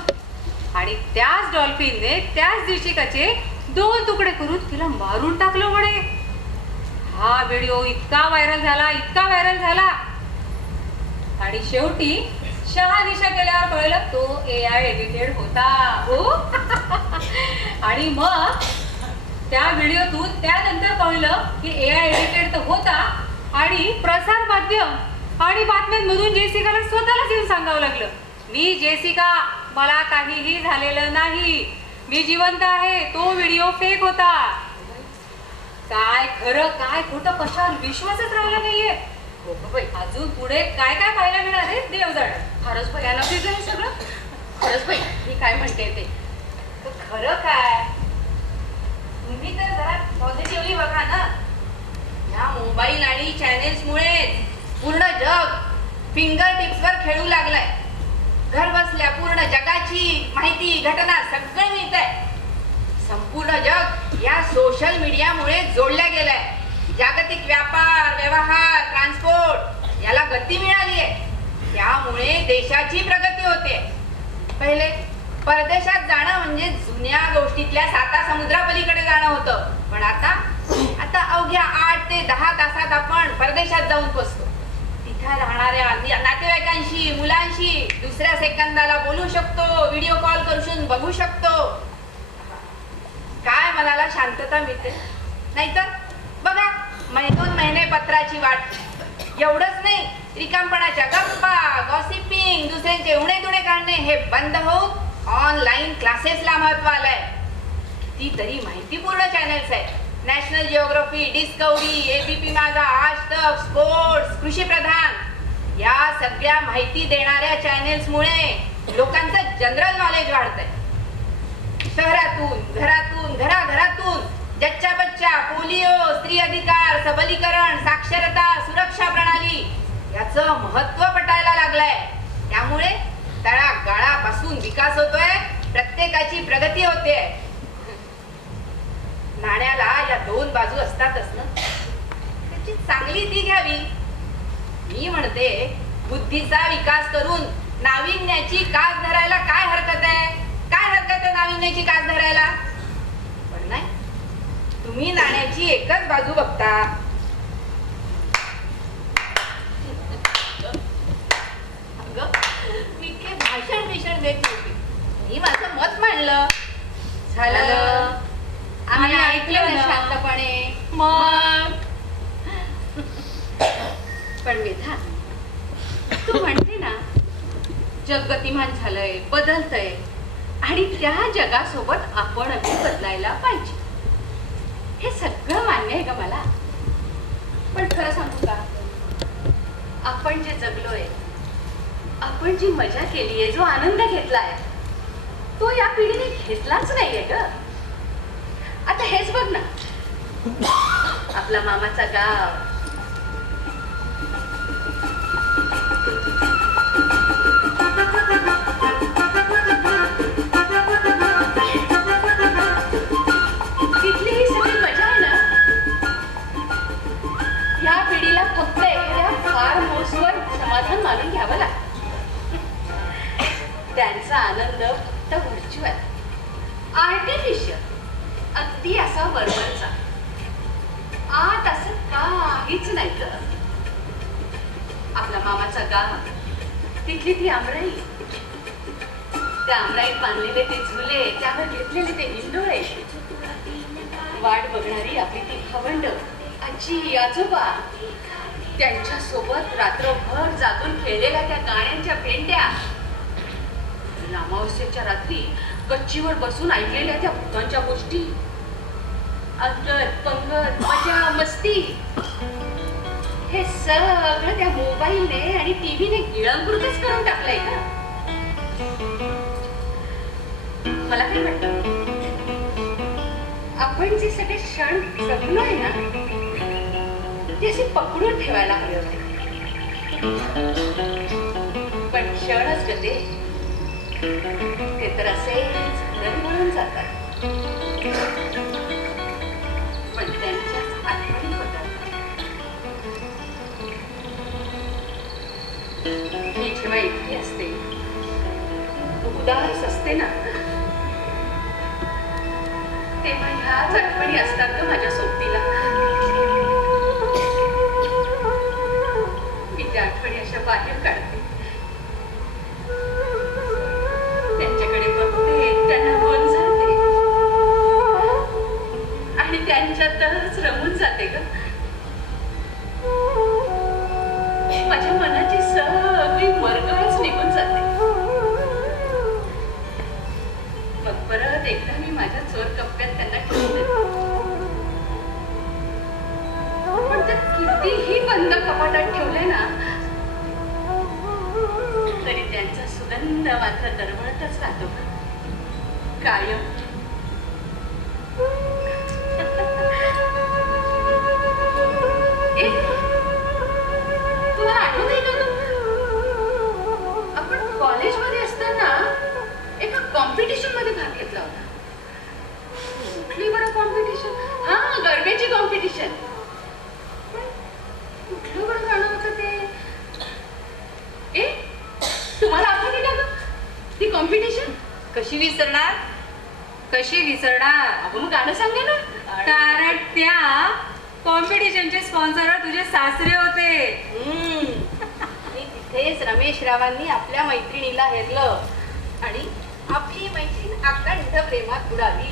आणि त्याच डॉल्फिनने त्याच जेसिकाचे 2 तुकडे करून तिला मारून टाकलं म्हणे. हा व्हिडिओ इतका व्हायरल झाला आणि शेवटी शहानिशा केल्यावर कळलं तो AI एडिटेड होता. हो. आणि मग त्या व्हिडिओतून त्यानंतर कळलं की AI एडिटेड तर होता आणि प्रसार माध्यम आणि बातम्यांमधून जेसिकाला स्वतःलाच येऊन सांगावं लागलं, मी जेसिका, मला काहीही झालेलं नाही, मी जिवंत आहे, तो व्हिडिओ फेक होता. काय खरं काय खोटं कशावर विश्वासच राहिला नाहीये. हो बाई, अजून पुढे काय काय पाहायला मिळणार आहे देव जाणे. फारच भयानक आहे सगळं. खरंच बाई, मी काय म्हणते ते तर खरं काय, तुम्ही तर जरा पॉझिटिव्हली बघा ना. या मोबाईल आणि चॅनेल्समुळे पूर्ण जग फिंगर टिप्सवर खेळू लागलाय. घर बसल्या पूर्ण जगाची माहिती, घटना सगळं मिळतंय. संपूर्ण जग या सोशल मीडियामुळे जोडल्या गेलंय. जागतिक व्यापार, व्यवहार, ट्रान्सपोर्ट याला गती मिळाली आहे. त्यामुळे देशाची प्रगती होते. पहिले परदेशात जाणं म्हणजे जुन्या गोष्टीतल्या 7 समुद्रापलीकडे जाणं होतं. पण आता अवघ्या 8 ते 10 तासात आपण परदेशात जाऊन पोहोचतो. तिथे राहणाऱ्या नातेवाईकांशी, मुलांशी दुसऱ्या सेकंदाला बोलू शकतो, व्हिडिओ कॉल करून बघू शकतो. काय मनाला शांतता मिळते. नाहीतर बघा, महिने पत्राची वाट. एवढंच नाही, रिकामपणाच्या गप्पा, गॉसिपिंग, दुसऱ्यांचे उणे काढणे हे बंद होऊन ऑनलाईन क्लासेसला महत्व आलंय. कितीतरी माहितीपूर्ण चॅनल्स आहेत. नॅशनल जिओग्राफी, डिस्कवरी, ABP माझा, आज तक, स्पोर्ट्स, कृषी प्रधान या सगळ्या माहिती देणाऱ्या चॅनेल्समुळे लोकांचं जनरल नॉलेज वाढतंय. शहरातून, घरातून, घराघरातून जच्चा बच्चा, पोलिओ, स्त्री अधिकार, सबलीकरण, साक्षरता, सुरक्षा प्रणाली याचं महत्व पटायला लागलंय. त्यामुळे तळागाळापासून विकास होतोय, प्रत्येकाची प्रगती होते. नाण्याला या दोन बाजू असतातच ना, त्याची चांगली ती घ्यावी. मी म्हणते बुद्धीचा विकास करून नाविन्याची कास धरायला काय हरकत आहे? काय हरकत आहे नाविन्याची कास धरायला? पण नाही, तुम्ही नाण्याची एकच बाजू बघता. अगं, मी काय भाषण देत नव्हती, मी माझं मत मांडलं. झालं, आम्ही ऐकलं ना शांतपणे. मग पण विधा, तू म्हणते ना जग गतिमान झालंय, बदलतंय आणि त्या जगासोबत आपणही बदलायला पाहिजे. हे सगळं मान्य आहे का मला? पण खरं सांगू का, आपण जे जगलोय, आपण जी मजा केलीये, जो आनंद घेतलाय, तो या पिढीने घेतलाच नाहीये ग. आता हेच बघ ना, आपला मामाचा गाव, तिथली ही सगळी मजा आहे ना, या पिढीला फक्त एखाद्या फार्म हाऊसवर समाधान मानून घ्यावं लागतं. त्यांचा आनंद फक्त व्हर्च्युअल, आर्टिफिशियल, अगदी असा वरवरचा. आत असं काहीच नाही ग. आपला मामाचा गाव, तिथली ती आमराई, त्या आमराईत बांधलेले ते झुले, त्यावर घेतलेले ते हिंडोळे, वाट बघणारी आपली ती भावंड, आजी आजोबा, त्यांच्या सोबत रात्रभर जागून खेळलेल्या त्या गाण्यांच्या भेंड्या, अमावस्येच्या रात्री गच्चीवर बसून ऐकलेल्या त्या भूतांच्या गोष्टी, अंगत पंगत, मजा मस्ती, हे सगळं त्या मोबाईलने आणि टीव्हीने गिळंकृतच करून टाकलंय का? मला काय वाटतं, आपण जे सगळे क्षण जगलोय ना, ते असे पकडून ठेवायला हवे होते. पण क्षणच गते, ते तर असे म्हणून जातात. पण त्यांच्याच आठवणी बदलतात. मी जेव्हा एकटी असते, उदास असते ना, तेव्हा ह्याच आठवणी असतात का माझ्या सोबतीला. मी त्या आठवणी अशा बाहेर काढते, त्यांच्याकडे बघते, त्यांना गोंजारते आणि त्यांच्यातच रमून जाते ग. माझ्या मनाची सगळी मरगळच निघून जाते. मग परत एकदा मी माझ्या चोर कप्प्यात त्यांना ठेवून देते. पण ते कितीही बंद कपाटात ठेवले ना, तरी त्यांचा सुगंध मात्र दरवळतच राहतो कायम. तुम्हाला आठवत आहे का, आपण कॉलेजमध्ये असताना एका कॉम्पिटिशन मध्ये भाग घेतला होता. कुठली बरं कॉम्पिटिशन? हा, गरब्याची कॉम्पिटिशन. कुठलं बरं गाणं होतं ते? तुम्हाला आठवते का ग ती कॉम्पिटिशन? कशी विसरणार, कशी विसरणार? अगं मग गाणं सांगा ना. कारण त्या कॉम्पिटिशनचे स्पॉन्सर तुझे सासरे होते. आणि तिथेच रमेश रावांनी आपल्या मैत्रिणीला हेरलं आणि आपली मैत्रीण अखंड प्रेमात बुडाली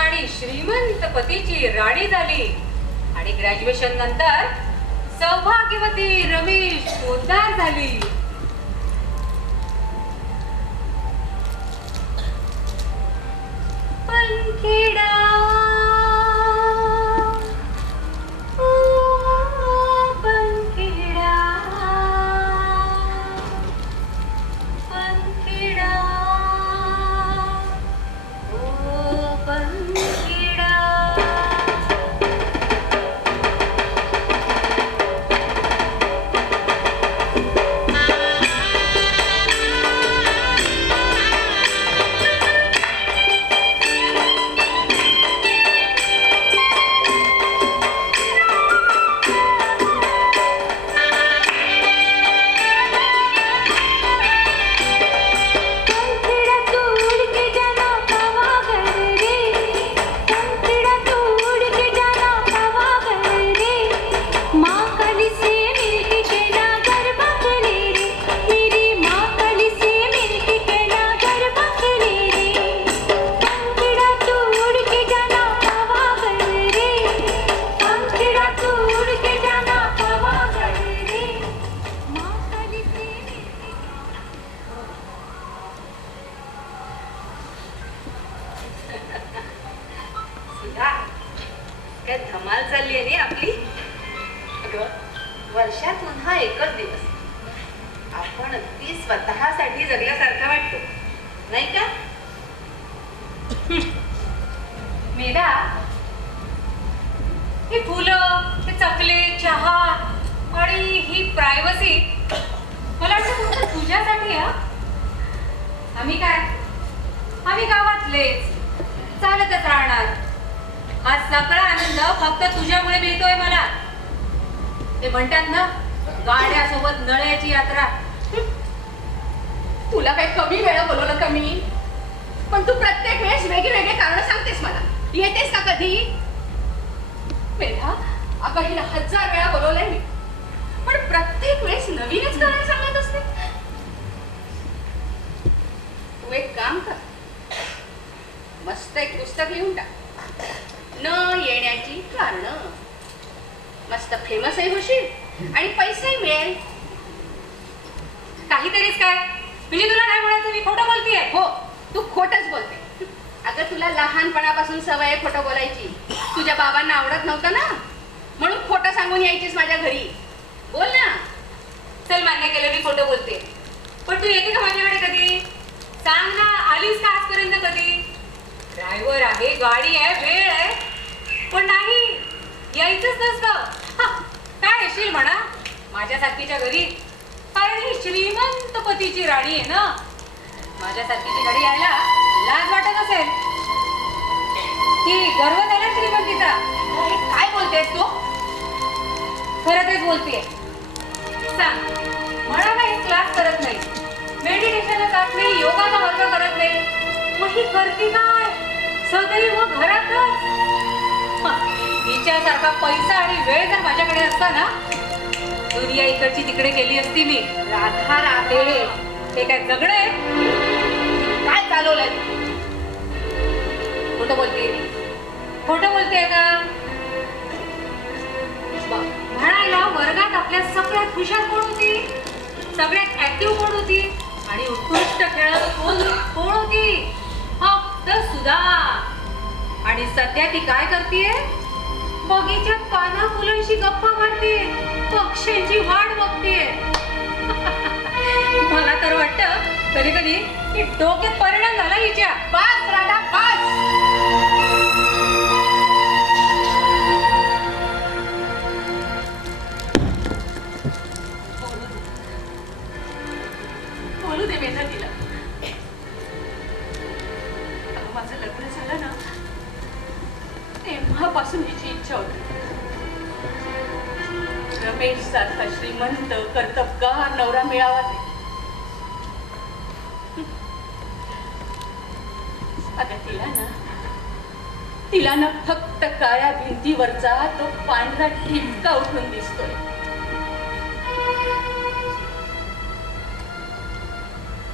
आणि श्रीमंत पतीची राणी झाली. आणि ग्रॅज्युएशन नंतर सौभाग्यवती रमेश पोद्दार झाली. पंखेडा पंखेडा पंखेडा सुधा, काय धमाल चालली आहे आपली. अगं, वर्षातून हा एकच दिवस आपण अगदी स्वतःसाठी जगल्यासारखा वाटतो, नाही का? मेधा, ही फुलं, हे चकले, चहा आणि ही प्रायव्हसी मला वाटतं फक्त तुझ्यासाठी. आम्ही गावातलेच चालतच राहणार. हा सगळा आनंद फक्त तुझ्यामुळे मिळतोय मला. ते म्हणतात ना, गाड्यासोबत नळ्याची यात्रा. तुला काही कमी वेळा बोलवलं का मी? पण तू प्रत्येक वेळेस वेगळे कारण सांगतेस मला. येतेस का कधी? मेधा, अगं हिला 1000 वेळा बोलवलंय मी, पण प्रत्येक वेळेस नवीनच कारण सांगत असते. तू एक काम कर, मस्त एक पुस्तक लिहून टाक, न येण्याची कारण. मस्त फेमसही होशील आणि पैसेही मिळेल. काहीतरीच काय, म्हणजे तुला काय म्हणायचं? मी खोटं बोलतेय? हो, तू खोटच बोलते. अगं तुला लहानपणापासून सवय आहे खोटं बोलायची. तुझ्या बाबांना आवडत नव्हतं ना, म्हणून खोटं सांगून यायचीस माझ्या घरी. बोल ना. चल, मान्य केलं मी खोटं बोलते, पण तू येते का माझ्याकडे कधी? सांग ना, आलीस का आजपर्यंत कधी? ड्रायव्हर आहे, गाडी आहे, वेळ आहे, पण नाही, यायचंच नसतं. काय येशील म्हणा माझ्यासारखीच्या घरी? कारण ही श्रीमंत पतीची राणी आहे ना. माझ्यासारखीची घडी यायला लाज वाटत असेल की गर्व झाला श्रीमंतीचा? हे काय बोलतेस तू? खरं तेच बोलतेय. सांग, म्हणा नाही क्लास करत नाही, मेडिटेशनला जात नाही, योगाचा वर्ग करत नाही, मग ही करते काय? सदैव घरातच. हिच्यासारखा पैसा आणि वेळ जर माझ्याकडे असता ना, दुनिया इकडची तिकडे केली असती मी. राधा राधे, हे काय जगणे? काय चालवलंय? खोटं बोलते? खोटं बोलतेय का? म्हणायला वर्गात आपल्या सगळ्यात हुशार कोण होती, सगळ्यात ऍक्टिव्ह कोण होती आणि उत्कृष्ट खेळाडू कोण होती? फक्त सुधा. आणि सध्या ती काय करतीये? बगीच्यात पाना फुलांशी गप्पा मारते, पक्ष्यांची वाट बघतीये. मला तर वाटतं कधी कधी की डोक्यात परिणाम झाला हिच्या. बस राधा, बस. बोलू दे मेधा तिला. माझं लग्न झालं ना, तेव्हापासून हिची इच्छा होती रमेश सारखा श्रीमंत कर्तबगार नवरा मिळावा. अगं तिला ना फक्त काळ्या भिंतीवरचा तो पांढरा ठिपका उठून दिसतोय.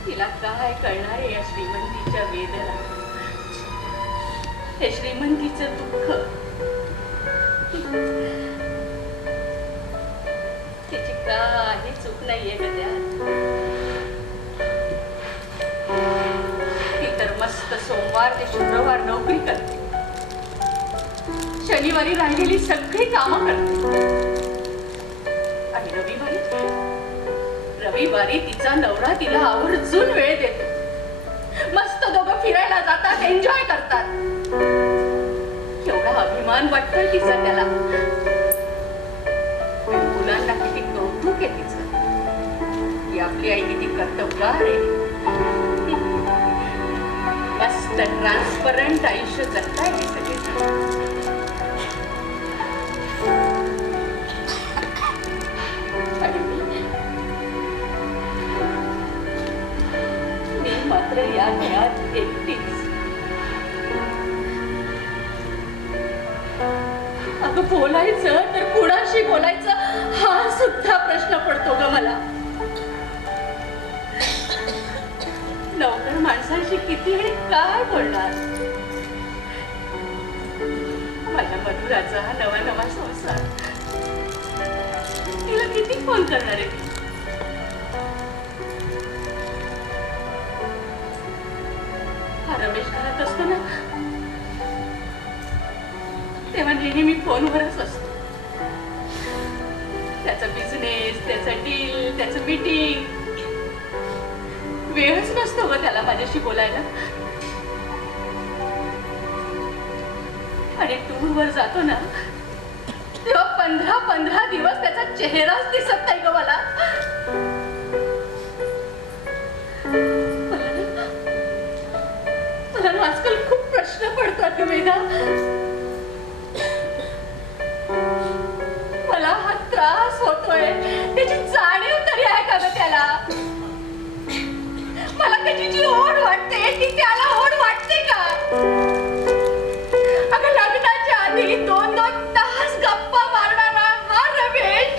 तिला काय कळणार आहे या श्रीमंतीच्या वेदना, हे श्रीमंतीचं दुःख. तिची काही चूक नाहीये ग त्यात. ती तर मस्त सोमवार ते शुक्रवार नोकरी करते, शनिवारी राहिलेली सगळी कामं करते आणि रविवारी तिचा नवरा तिला आवर्जून वेळ देतो. मस्त दोघं फिरायला जातात, एन्जॉय करतात. एवढा अभिमान वाटतोय तिचा त्याला. मुलांना किती कौतुक आहे तिचं की आपली आई किती कर्तबगार आहे. मस्त ट्रान्सपरंट आयुष्य जगताय हे सगळे. मी मात्र या घरात एकटीच. अगं बोलायचं तर कुणाशी बोलायचं हा सुद्धा प्रश्न पडतो ग मला. नवकर माणसांशी किती आणि काय बोलणार. माझ्या मधुराचा हा नवा नवा संसार, तिला किती फोन करणार आहे. हा रमेश घरात असतो ना, तेव्हा नेहमी फोनवरच असतो. त्याचा बिझनेस, त्याचं डील, त्याचं मीटिंग, वेळच नसतो ग त्याला माझ्याशी बोलायला. आणि टूरवर जातो ना तेव्हा 15 दिवस त्याचा चेहराच दिसत नाही ग मला. मला ना आजकाल खूप प्रश्न पडतात ग मेघा. मला हा त्रास होतोय त्याची जाणीव तरी आहे का ग त्याला? मला त्याची जी ओढ वाटते ती त्याला ओढ वाटते का? अगं लग्नाच्या आधी 2-2 तास गप्पा मारणारा हा रमेश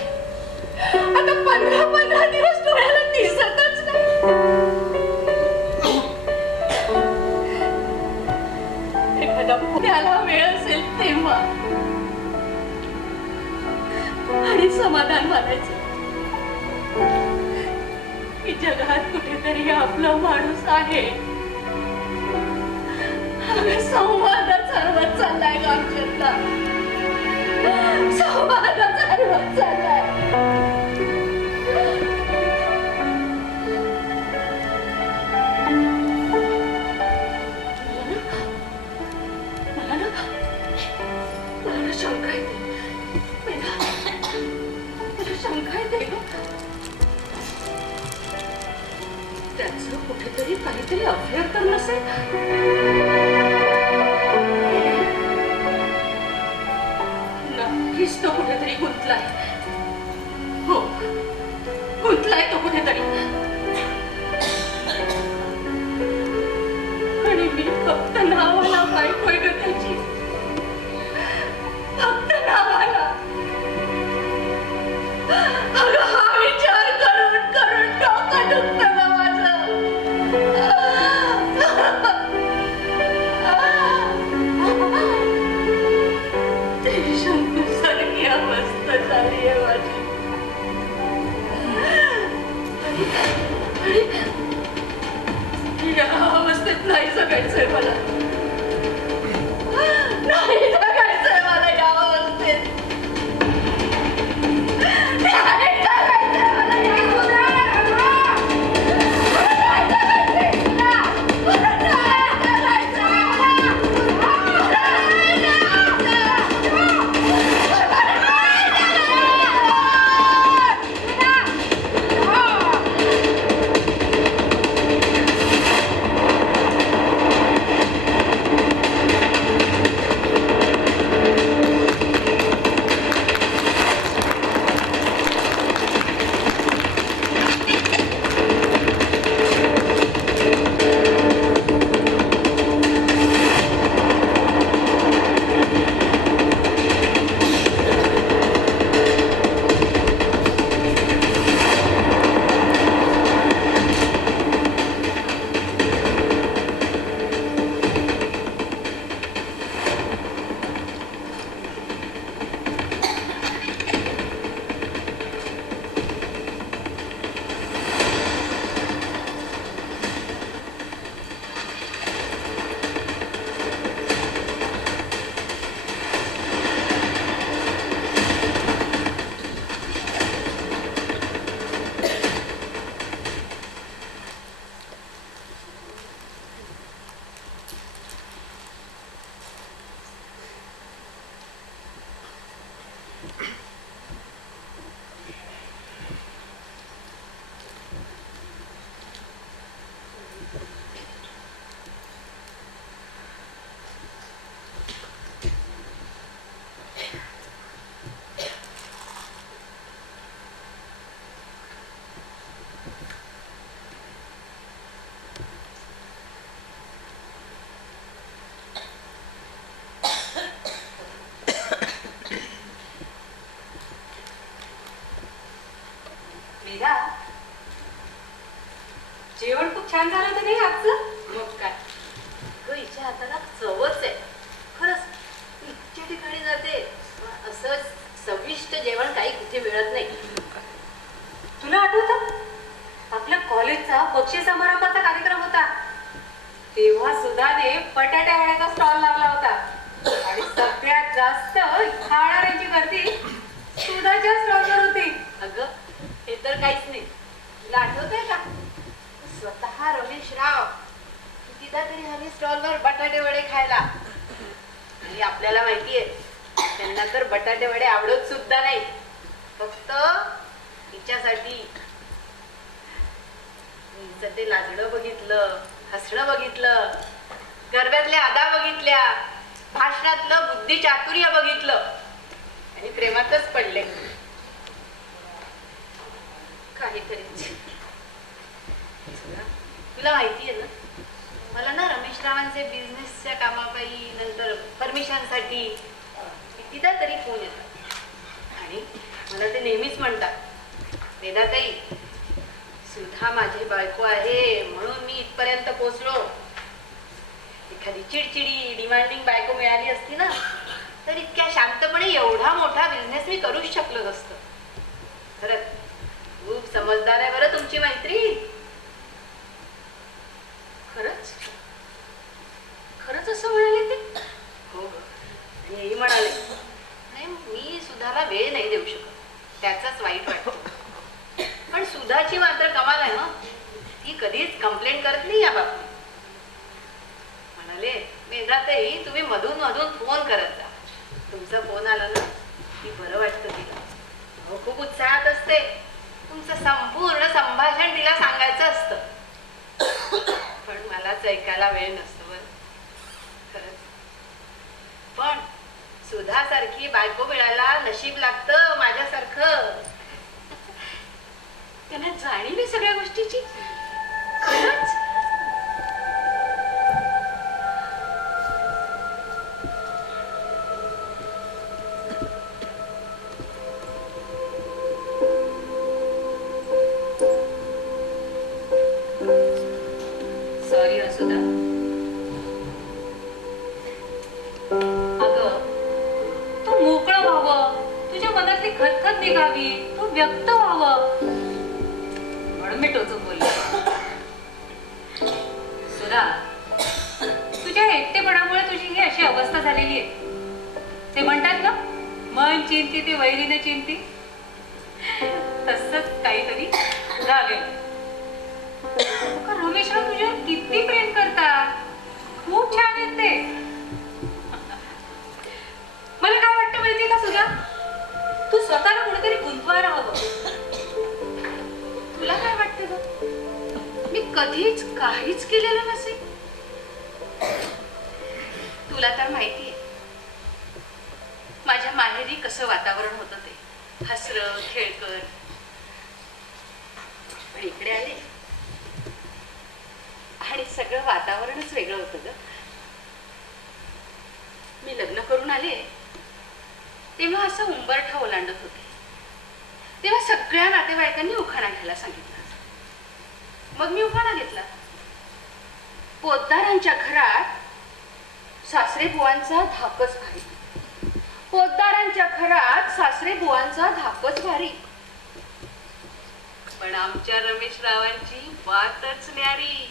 आता 15 दिवस डोळ्याला दिसतच नाही. एखादा त्याला वेळ असेल तेव्हा आणि समाधान मानायचं की जगात कुठेतरी आपला माणूस आहे. संवादाचा सर्वच चाललाय ग आमच्यातला. संवादाचा सर्वच चाललाय. मला शंका येते. मला शंका येते ग. त्याचं कुठेतरी काहीतरी अफेअर तर नसेल? नक्कीच तो कुठेतरी गुंतलाय. हो, गुंतलाय तो कुठेतरी. आणि मी फक्त नावाला बायकोय ग त्याची. फक्त नावाला. अगं हा विचार करून करून डोकं दुखतं ग माझं. ते शंकूसारखी अवस्था झाली आहे माझी. आणि या अवस्थेत नाही जगायचंय मला. नाही जगायचंय मला या अवस्थेत. नाही जगायचंय मला या जेवण खूप छान झालं होतं नाही आजचं? मग काय ग, हिच्या हाताला चवच आहे खरंच. इतक्या ठिकाणी जाते असं चविष्ट जेवण काही कुठे मिळत नाही. तुला आठवतं आपल्या कॉलेजचा बक्षीस समारंभाचा कार्यक्रम होता तेव्हा सुधाने बटाट्या वड्याचा स्टॉल लावला होता. आणि सगळ्यात जास्त खाणाऱ्यांची गर्दी सुधाच्या स्टॉलवर होती. अगं हे तर काहीच नाही. तुला आठवतंय का स्वतः रमेश राव कितीदा तरी हवी स्टॉलवर बटाटे वडे खायला. आणि आपल्याला माहितीये त्यांना तर बटाटे वडे आवडत सुद्धा नाही. फक्त तिच्यासाठी हिचं ते लाजणं बघितलं, हसणं बघितलं, गरब्यातल्या अदा बघितल्या, भाषणातलं बुद्धी चातुर्य बघितलं आणि प्रेमातच पडले. काहीतरी तुला माहितीये ना, मला ना रमेश रावांचे बिझनेसच्या कामापायी नंतर परमिशनसाठी कितीदा तरी फोन येतात. आणि मला ते नेहमीच म्हणतात, वेदाताई सुधा माझी बायको आहे म्हणून मी इथपर्यंत पोचलो. एखादी चिडचिडी डिमांडिंग बायको मिळाली असती ना तर इतक्या शांतपणे एवढा मोठा बिझनेस मी करूच शकलो नसतो. खरंच खूप समजदार आहे बरं तुमची मैत्री. खरंच खरंच असं म्हणाले ते? हो आणि हेही म्हणाले, नाही मी सुधाला वेळ नाही देऊ शकत, त्याचाच वाईट वाटतो. पण सुधाची मात्र कमाल आहे ना, ती कधीच कंप्लेंट करत नाही या बाबतीत. म्हणाले, मेघाताई तुम्ही मधून मधून फोन करत जा. तुमचा फोन आला ना की बरं वाटतं तिला. हो खूप उत्साहात असते. तुमचं संपूर्ण संभाषण तिला सांगायचं असतं. पण मलाच ऐकायला वेळ नसतो बरं. खरंच. पण सुधासारखी बायको मिळायला नशीब लागतं माझ्यासारखं. त्यांना जाणीव आहे सगळ्या गोष्टीची. खरंच. सॉरी असुदा. अगं तू मोकळं व्हावं, तुझ्या मनातली खतखत निघावी, तू व्यक्त व्हावं म्हणून मी टोचून बोलले. सुधा, तुझ्या एकटेपणामुळे तुझी ही अशी अवस्था झालेली आहे. ते म्हणतात ना, मन चिंती ते वैरीने चिंती. तसंच काहीतरी झालेलं. रमेशराव तुझ्यावर किती प्रेम करतात. खूप छान आहेत ते. मला काय वाटतं माहितीये का सुधा, तू स्वतःला कुठेतरी गुंतवायला हवं. तुला काय वाटतं ग? मी कधीच काहीच केलेलं नसेल. तुला तर माहितीये माझ्या माहेरी कसं वातावरण होतं ते, हसरं खेळकर. पण इकडे आले आणि सगळं वातावरणच वेगळं होतं ग. मी लग्न करून आले तेव्हा असं उंबरठा ओलांडत होते. तेव्हा सगळ्या नातेवाईकांनी उखाणा घ्यायला सांगितला. मग मी उखाणा घेतला. पोतदारांच्या घरात सासरे बुवांचा धाकच भारी. पोतदारांच्या घरात सासरे बुवांचा धाकच भारी. पण आमच्या रमेश रावांची बातच न्यारी.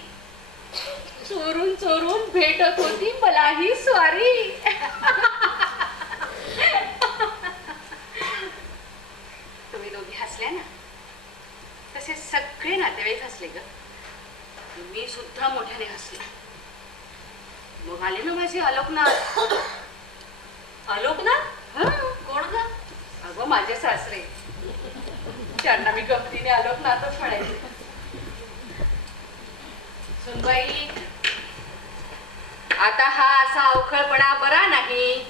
चोरून चोरून भेटत होती मलाही स्वारी. तुम्ही दोघी हसल्या ना, तसे सगळे नातेवाईक हसले ग. मी सुद्धा मोठ्याने हसले. मग आले ना माझे आलोकनाथ. आलोकनाथ? कोण ग? अगं माझे सासरे. त्यांना मी गमतीने आलोकनाथच म्हणायचे. सुनबाई, आता हा असा अवखळपणा बरा नाही.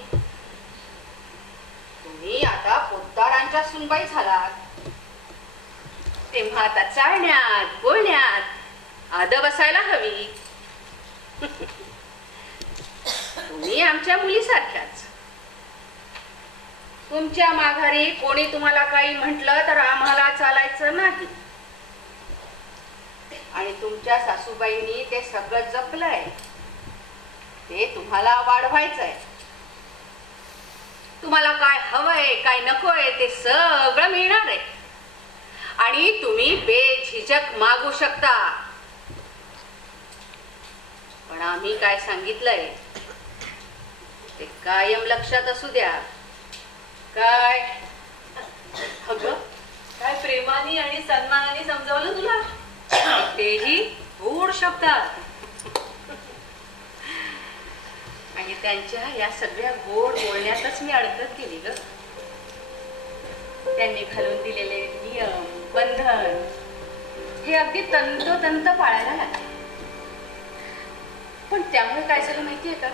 तुम्ही आता पोतदारांच्या सुनबाई झालात, तेव्हा आता चालण्यात बोलण्यात आद बसायला हवी. तुम्ही आमच्या मुलीसारख्याच. तुमच्या माघारी कोणी तुम्हाला काही म्हटलं तर आम्हाला चालायचं नाही. आणि तुमच्या सासूबाईंनी ते सगळं जपलंय. ते तुम्हाला वाढवायचंय. तुम्हाला काय हवंय काय नकोय ते सगळं मिळणार आहे. आणि तुम्ही बेझिझक मागू शकता. पण आम्ही काय सांगितलंय ते कायम लक्षात असू द्या. काय अगं काय प्रेमाने आणि सन्मानाने समजावलं तुला, तेही गोड शब्दात. आणि त्यांच्या या सगळ्या गोड बोलण्यातच मी अडकत गेली ग. त्यांनी घालून दिलेले नियम बंधन हे अगदी तंतोतंत पाळायला लागले. पण त्यामुळे काय झालं माहितीये का,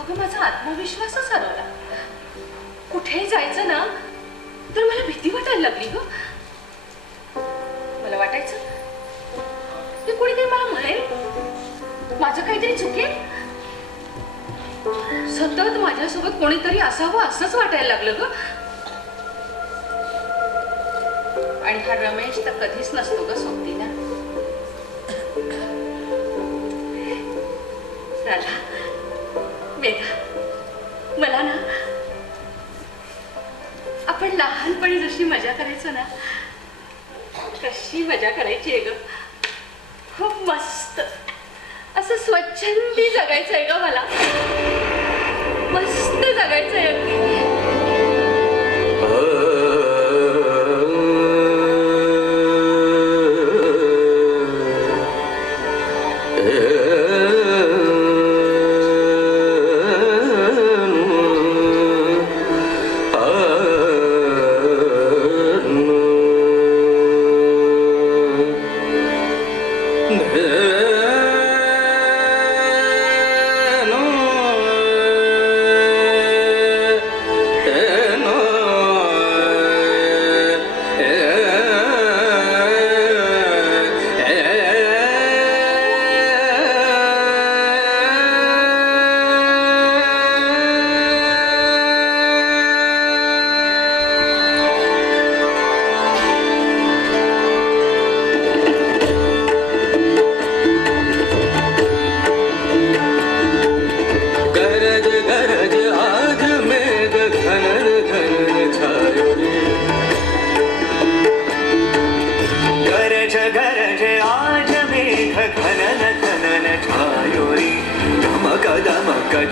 अगं माझा आत्मविश्वासच हरवला. कुठेही जायचं ना तर मला भीती वाटायला लागली ग. मला वाटायचं की कोणीतरी मला म्हणेल, माझं काहीतरी चुकेल. सतत माझ्यासोबत कोणीतरी असावं असंच वाटायला लागलं ग. आणि हा रमेश तर कधीच नसतो ग सोबतीला. राधा, मेघा, मला ना आपण लहानपणी जशी मजा करायचो ना कशी मजा करायची आहे ग. खूप मस्त असं स्वच्छंदी जगायचं आहे ग. मला मस्त जगायचं आहे अगदी.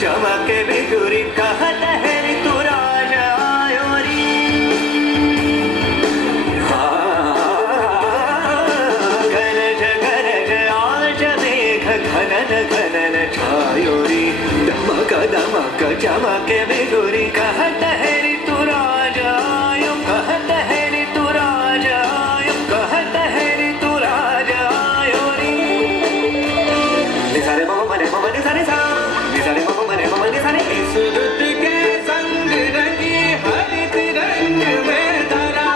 चमके बिजुरी कहत है ऋतु राज आयोरी. गरज गरज आज मेघ घनन घनन छायोरी. दमक दमक चमके बिजुरी कहत है ऋतु राज आयो. कहत है ऋतु राज आयो. कहत है ऋतु राज आयोरी. निसारे मम मने मम निसारे सा. निसारे मम मने मम निसारे. इस रुत के संग रंगी हरित रंग में धरा.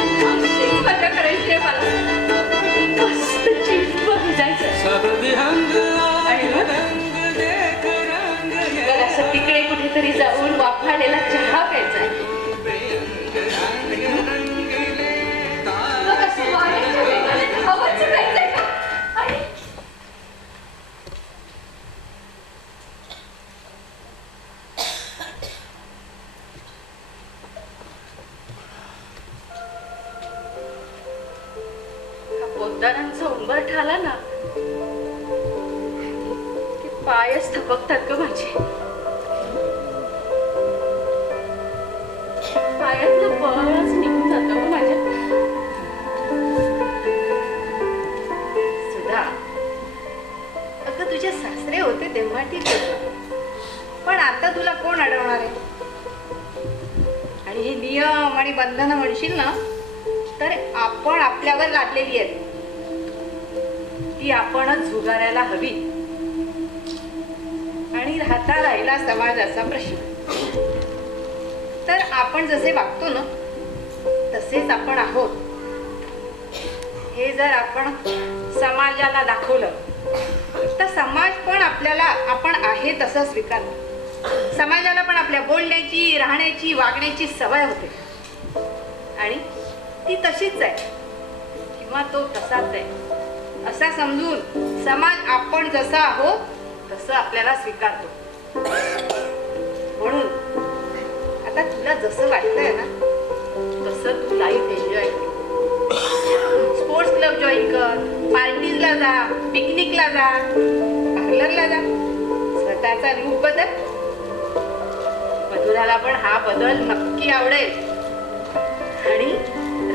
अशीच मजा करायची आहे मला. मस्त चिंब भिजायचं. सब विहंग आणि मग रंग देख रंग ये. बरं असं तिकडे कुठेतरी जाऊन वाफाळलेला चहा प्यायचा आहे. मग असं वाऱ्याच्या वेगाने धावत सुटायचंय का? आणि हा पोतदारांचा उंबरठा आला ना की पायच थपकतात ग माझे. पायातलं बळच निघून जातं ग माझ्या. सुधा, अगं तुझे सासरे होते तेव्हा ठीक होतं, पण आता तुला कोण अडवणार आहे? आणि हे नियम आणि बंधनं म्हणशील ना तर आपण आपल्यावर लादलेली आहेत, ती आपणच झुगारायला हवी. आणि राहता राहिला समाजाचा प्रश्न, तर आपण जसे वागतो ना तसेच आपण आहोत हे जर आपण समाजाला दाखवलं तर समाज पण आपल्याला आपण आहे तसं स्वीकारतो. समाजाला पण आपल्या बोलण्याची, राहण्याची, वागण्याची सवय होते आणि ती तशीच आहे किंवा तो तसाच आहे असा समजून समाज आपण जसं आहोत तसं आपल्याला स्वीकारतो. म्हणून आता तुला जसं वाटतंय ना तसं तू लाईफ एन्जॉय कर. स्पोर्ट्स क्लब जॉईन कर, पार्टीजला जा, पिकनिकला जा, पार्लरला जा, स्वतःचा रूप बदल. मधुराला पण हा बदल नक्की आवडेल आणि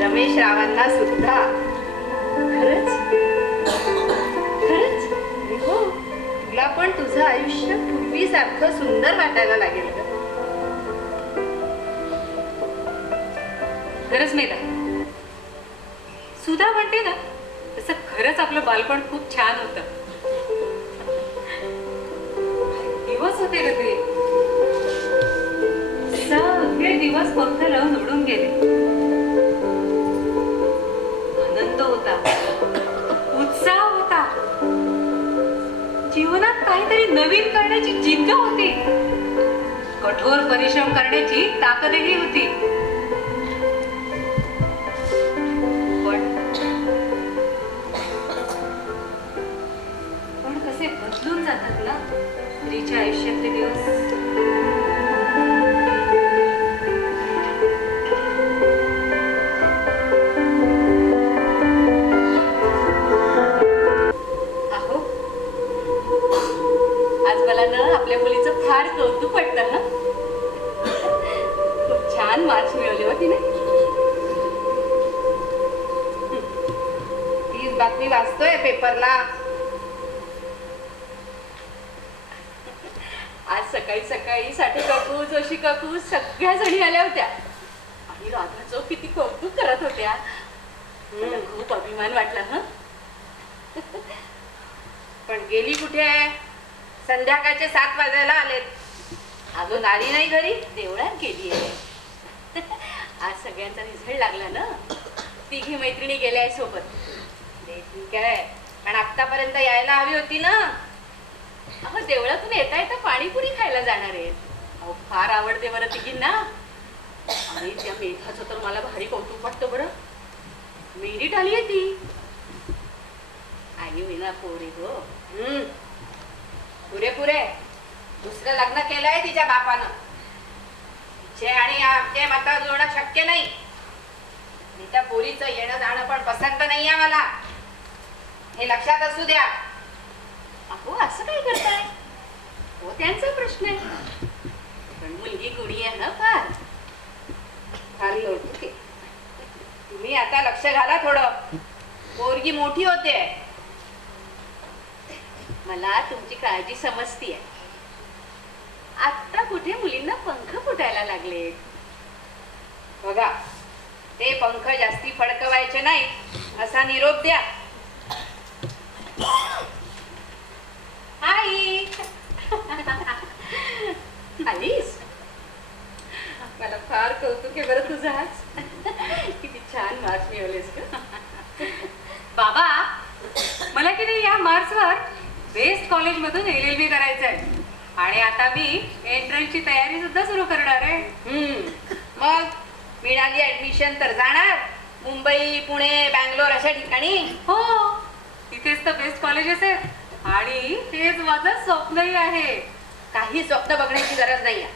रमेश रावांना सुद्धा. खरंच खरंच हो, तुला पण तुझं आयुष्य पूर्वीसारखं सुंदर वाटायला लागेल ग. खरंच मेधा, सुधा म्हणते ना तसं खरंच आपलं बालपण खूप छान होतं. दिवस होते ग ते, सगळे दिवस पंख लावून उडून गेले. आनंद होता, उत्साह होता, जीवनात काहीतरी नवीन करण्याची जिद्द होती, कठोर परिश्रम करण्याची ताकदही होती. पण कसे बदलून जातात ना स्त्रीच्या आयुष्यातले दिवस. अहो, आज मला ना आपल्या मुलीचं फार कौतुक वाटतं ना. खूप छान मार्क्स मिळवले हो तिने. तीच बातमी वाचतोय पेपरला. आज सकाळी सकाळी साठी काकू, जोशी काकू सगळ्या जणी आल्या होत्या आणि राधाचं किती कौतुक करत होत्या. मला खूप अभिमान वाटला ना. पण गेली कुठे आहे? संध्याकाळचे 7 वाजायला आलेत, अजून आली नाही घरी. देवळात गेली आहे. आज सगळ्यांचा रिझल्ट लागला ना, तिघी मैत्रिणी गेल्या आहे सोबत. ते ठीक आहे, पण आतापर्यंत यायला हवी होती ना. अहो, देवळातून येता येता पाणीपुरी खायला जाणार आहेत. अहो, फार आवडते बरं तिघींना. आणि त्या मेघाचं तर मला भारी कौतुक वाटतं बरं. मेरिट आली आहे ती. आई विना पोरी गो. पुरे दुसरं लग्न केलंय तिच्या बापानं. तिचे आणि आमचे मतं जुळणं शक्य नाही. आणि त्या पोरीचं येणं जाणं पण पसंत नाही आहे मला, हे लक्षात असू द्या. अहो, असं काय करताय हो, त्यांचा प्रश्न आहे. पण मुलगी गुणी आहे ना फार. फार कौतुक आहे. तुम्ही आता लक्ष घाला थोडं. पोरगी मोठी होते. मला तुमची काळजी समजतीये. आता कुठे मुलींना पंख फुटायला लागले बघा. ते पंख जास्ती फडकवायचे नाही असा निरोप द्या. आई आलीस? मला फार कौतुक आहे बरं तुझं आज. किती छान मार्क्स मिळवलेस ग. बाबा, मला की नाही या मार्चवर बेस्ट कॉलेज मधून LLB करायचंय आणि आता मी एंट्रन्सची तयारी सुद्धा सुरू करणार आहे. मग मिळाली ऍडमिशन तर जाणार मुंबई, पुणे, बँगलोर अशा ठिकाणी. हो, तिथेच तर बेस्ट कॉलेजेस आहेत आणि तेच माझं स्वप्नही आहे. काही स्वप्न बघण्याची गरज नाही आहे.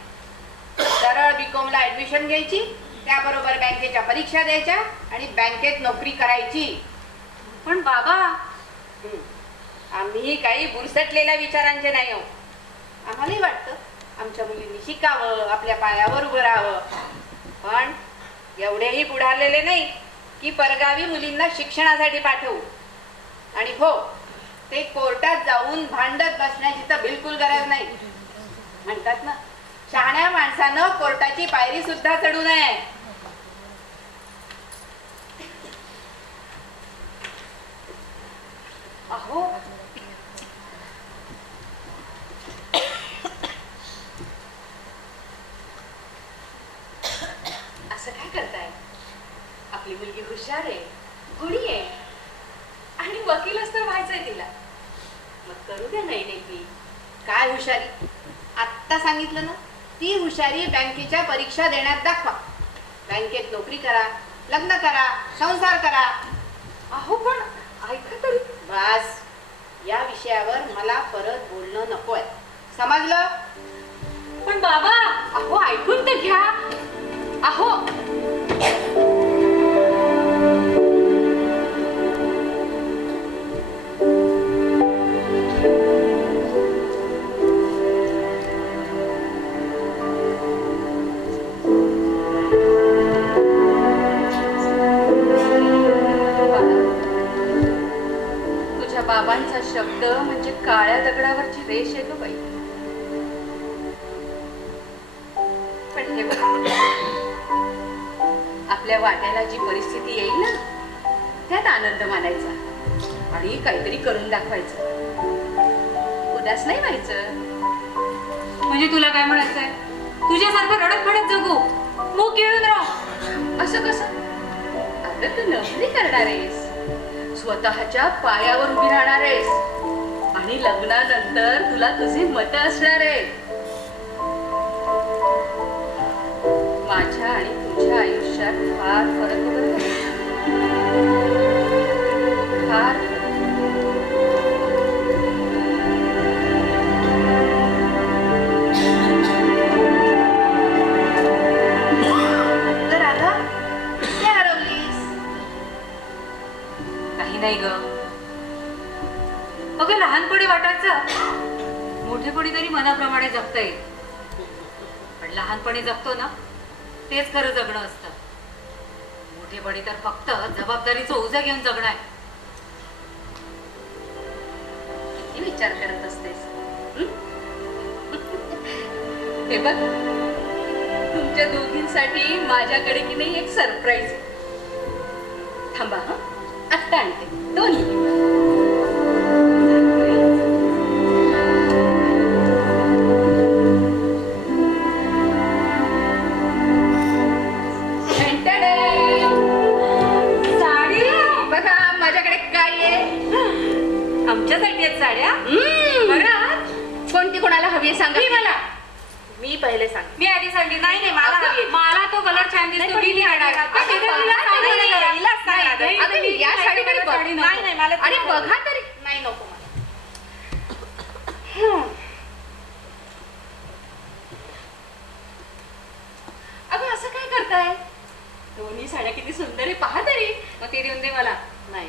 सरळ BCom ला ऍडमिशन घ्यायची, त्याबरोबर बँकेच्या परीक्षा द्यायच्या आणि बँकेत नोकरी करायची. पण बाबा, आम्ही काही बुरसटलेल्या विचारांचे नाही आहोत. आम्हालाही वाटतं आमच्या मुलींनी शिकावं, आपल्या पायावर उभं राहावं. पण एवढेही पुढारलेले नाही की परगावी मुलींना शिक्षणासाठी पाठवू. आणि हो, ते कोर्टात जाऊन भांडत बसण्याची तर बिलकुल गरज नाही. म्हणतात ना, शहाण्या माणसानं कोर्टाची पायरी सुद्धा चढू नये. अहो, असं काय करताय? आपली मुलगी हुशार आहे, गुणी आहे आणि वकीलच तर व्हायचंय तिला. मग करू द्या नाही नेहमी. काय हुशारी? आत्ता सांगितलं ना, ती हुशारी बँकेच्या परीक्षा देण्यात दाखवा. बँकेत नोकरी करा, लग्न करा, संसार करा. अहो, पण ऐका तरी. बस, या विषयावर मला परत बोलणं नकोय, समजलं? पण बाबा, अहो, ऐकून तर घ्या. अहो, काळ्या दगडावरची रेष आहे ग बाई. पण हे बघ, आपल्या वाट्याला जी परिस्थिती येईल ना त्यात आनंद मानायचा आणि काहीतरी करून दाखवायचं. उदास नाही व्हायचं. म्हणजे तुला काय म्हणायचंय? तुझ्यासारखं रडत पडत जगू, मूग गिळून राहू? असं कसं? अगं तू नोकरी करणार आहेस, स्वतःच्या पायावर उभी राहणार आहेस आणि लग्नानंतर तुला तुझी मतं असणार आहेत. माझ्या आणि तुझ्या आयुष्यात फार फरक आहे बरं का? फार फरक. तर राधा, कुठे हरवलीस? काही नाही ग. अगं लहानपणी वाटायचं मोठेपणी तरी मनाप्रमाणे जगता येईल, पण लहानपणी जगतो ना तेच खरं जगणं असतं. मोठेपणी तर फक्त जबाबदारीचं ओझं घेऊन जगणं आहे. किती विचार करत असतेस? हं? हे बघ, तुमच्या दोघींसाठी माझ्याकडे की नाही एक सरप्राईज आहे. थांबा हा, आत्ता आणते. 2 मिनिट. साडी बघा माझ्याकडे काय आहे. आमच्यासाठी आहेत साड्या. बघा, कोणती कोणाला हवी आहे सांगा. मी मला मी पहिले सांग. मी आधी सांगितलं नाही नाही मला हवी आहे. मला तो कलर छान दिसतो. नाही, मी आणणार. अगं, अगं, बघा, तिला साडी नाही, नाही, नाही, हिलाच साडी. नाही, नाही, अगं, या नाही, साडीकडे मला बघ. साडी नको. नाही, नाही, मला अरे ती बघा बघा तरी. नाही, नको मला. अगं असं काय करताय? दोन्ही साड्या किती सुंदर आहे, पहा तरी. मग ती देऊन दे मला. नाही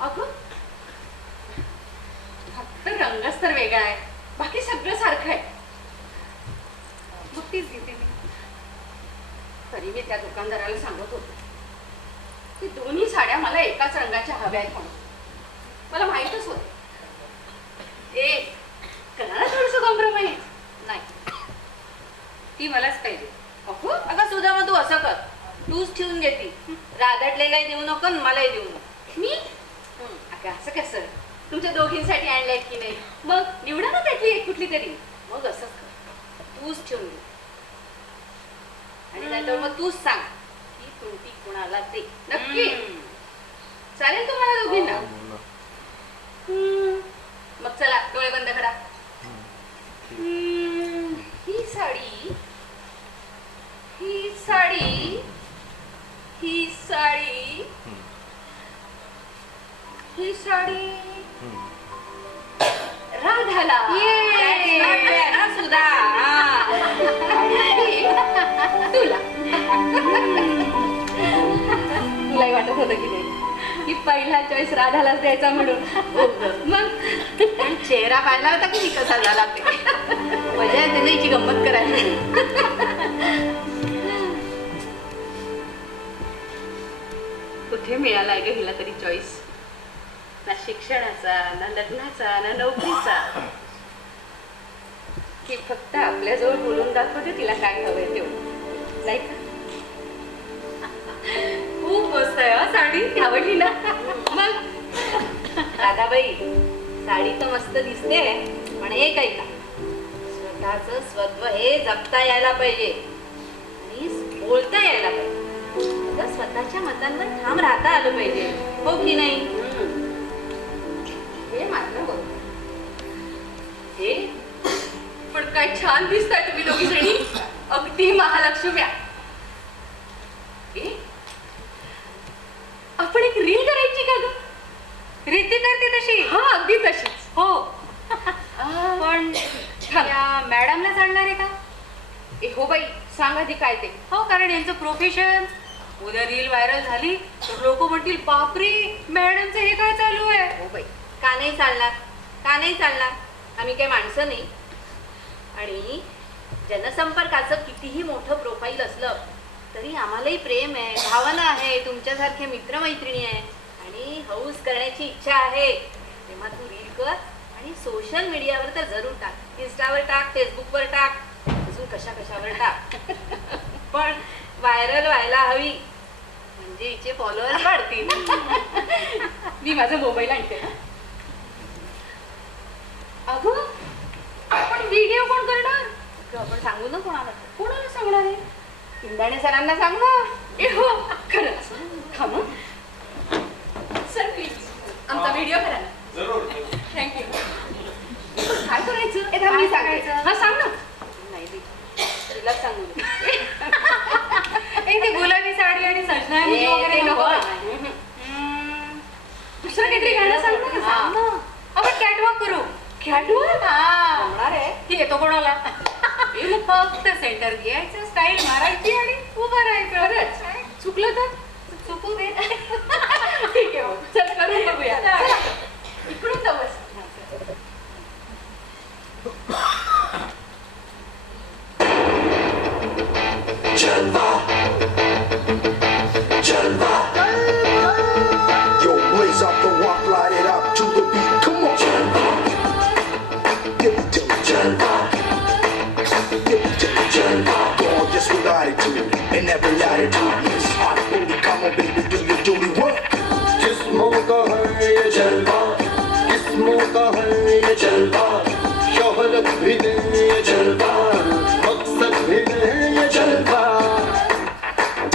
अगं, फक्त रंगच तर वेगळा आहे, बाकी सगळं सारखं आहे. मग तीच घेते मी. तरी मी त्या दुकानदाराला सांगत होतो की दोन्ही साड्या मला एकाच रंगाच्या हव्या आहेत म्हणून. मला माहीतच होत. करा ना थोडस कॉम्प्रोमाइज. नाही, ती मलाच पाहिजे. अगं सुद्धा मग तू असं कर, तूच ठेवून घेती. राधाटलेलाही देऊ नको आणि मलाही देऊ नको. मी अगं असं कसं? तुमच्या दोघींसाठी आणलंय की नाही, मग निवडा ना त्यातली एक कुठली तरी. मग असंच कर, तूच ठेवून घे. आणि नाहीतर मग तूच सांग की कोणती कोणाला दे. नक्की चालेल तुम्हाला दोघींना? मग चला डोळे बंद करा. ही साडी, ही साडी, ही साडी, ही साडी राधाला. सुधा तुला. तुलाही वाटत होतं की नाही की पहिला चॉईस राधालाच द्यायचा म्हणून? मग चेहरा पाहिला होता की कसा झाला ते. मजा येते ना हिची गंमत करायला. कुठे मिळाला ग हिला तरी चॉईस? ना शिक्षणाचा, ना लग्नाचा, ना नोकरीचा. की फक्त आपल्याजवळ बोलून दाखवते तिला काय हवंय तेवढं, नाही का? खूप मस्त आहे हा साडी. आवडली ना? मग राधाबाई, साडी तर मस्त दिसते, पण एक ऐका, स्वतःचं स्वत्व हे जपता यायला पाहिजे आणि बोलता यायला पाहिजे. अगं स्वतःच्या मतांवर ठाम राहता आलं पाहिजे, हो की नाही? हे मात्र बरोबर. हे पण काय छान दिसताय तुम्ही दोघी जणी, अगदी महालक्ष्म्या. आपण एक रील करायची का ग? रीती करते तशी. हा, अगदी तशीच. हो. पण या मॅडमला जाणणार आहे का? हो बाई, सांग आधी काय ते. हो, कारण यांचं प्रोफेशन. उद्या रील व्हायरल झाली तर लोक म्हणतील बापरे मॅडमचं हे काय चालू आहे. हो बाई, का नाही चालणार? का नाही चालणार? आम्ही काही माणसं नाही. आणि जनसंपर्काचं कितीही मोठं प्रोफाईल असलं तरी आम्हालाही प्रेम आहे, भावना आहे, तुमच्यासारखे मित्रमैत्रिणी आहे आणि हौस करण्याची इच्छा आहे. सोशल मीडियावर तर जरूर टाक, इंस्टावर टाक, फेसबुकवर टाक, अजून कशावर टाक. पण व्हायरल व्हायला हवी, म्हणजे हिचे फॉलोअर्स वाढतील. मी माझा मोबाईल आणते. अगं आपण व्हिडिओ कोण करणार? आपण सांगू ना कोणाला सांगणार आहे? इंदाणे सरांना सांग ना. हो खरंच. थांब हं. सर प्लीज आमचा व्हिडिओ करा ना. थँक्यू. काय करायचं? थांब, मी सांगायचं. हा सांग ना. नाही दे. तिला सांगू दे. ते गुलाबी साडी आणि सजना ए, वगैरे ते नको. नको. दुसरं काहीतरी गाणं सांग ना. हा. सांग ना. आपण कॅटवॉक करू. कॅटवॉक? हा. जमणार आहे? ती येतो कोणाला? फक्त सेंटर घ्यायचं, स्टाईल मारायची आणि उभं राहायचं. खरंच? चुकलं तर? चुकू दे. ठीक आहे मग. चल करून बघूया. चला. चला. इकडून जाऊ बस. जलवा जलवा Yo, blaze up the walk, light it up to the beat. Come on, give it to me. जलवा Give it to me. जलवा Gorgeous with attitude and every latitude. Yes, hot booty, come on, baby, do your duty work. जिस्मों का है ये जलवा, जिस्मों का है ये जलवा, शोहरत भी नहीं ये जलवा, मकसद भी नहीं ये जलवा.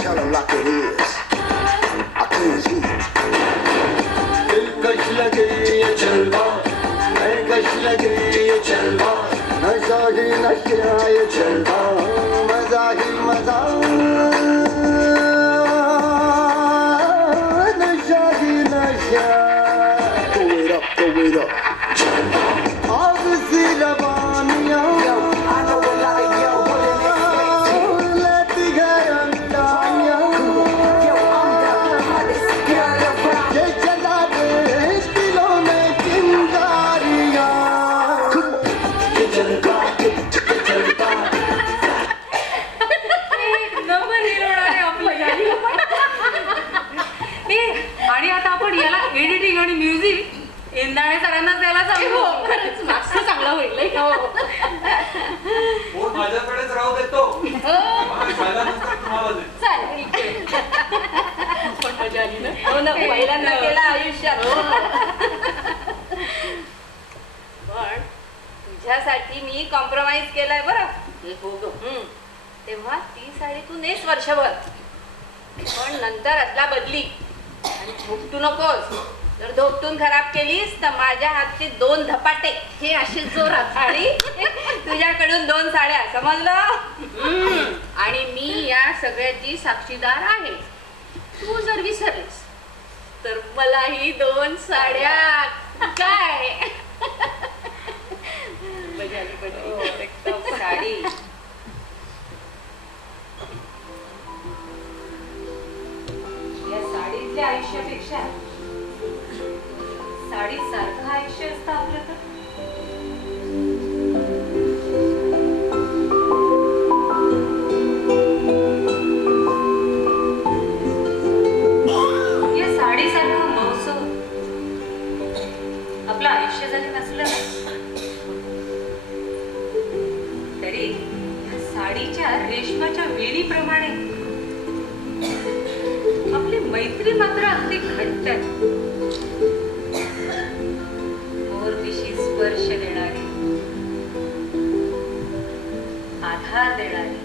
Tell 'em like it is. I clean heat. दिलकश लगे ये जलवा, महकश लगे ये जलवा, नशा ही नशा ये जलवा, मजा ही मजा, नशा ही नशा. Throw it up, throw it up. आग C रवानियाँ I know a lot of y'all wanna listen. लेती है अंगानियाँ. Yo, I'm the hottest girl around. ये जला दे दिलों में चिंगारियाँ. ये जलवा, ये जलवा. नंबर हिरोड आहे आपलं. आणि आता आपण याला एडिटिंग आणि म्युझिक इंदाणे सरांना द्यायला सांगू. खरंच मागचं चांगलं होईल नाही का? फोन माझ्याकडेच राहू देतो झाल्यानंतर तुम्हाला दे. चालेल, ठीक आहे. पण मजा आली ना? हो ना, पहिल्यांदा केला आयुष्यात. पण तुझ्यासाठी मी कॉम्प्रोमाइज केलाय बरं. हम्म. तेव्हा ती साडी तू नेस वर्षभर, पण नंतर अदला बदली आणि झोपटू नकोस. जर धोपटून खराब केलीस तर माझ्या हातचे 2 धपाटे हे असे जोरात आणि तुझ्याकडून 2 साड्या, समजलं? आणि मी या सगळ्याची साक्षीदार आहे. तू जर विसरलीस तर मलाही 2 साड्या. काय मजा आली पण एकदम साडी. या साडीतल्या आयुष्यापेक्षा साडी सारखं आयुष्य असतं आपलं तर. या साडीसारखं महोत्सव आपलं आयुष्य जरी नसलं ना, तरी या साडीच्या रेशमाच्या वेणीप्रमाणे आपली मैत्री मात्र अगदी घट्ट आहे. मोरपिशी स्पर्श देणारी, आधार देणारी,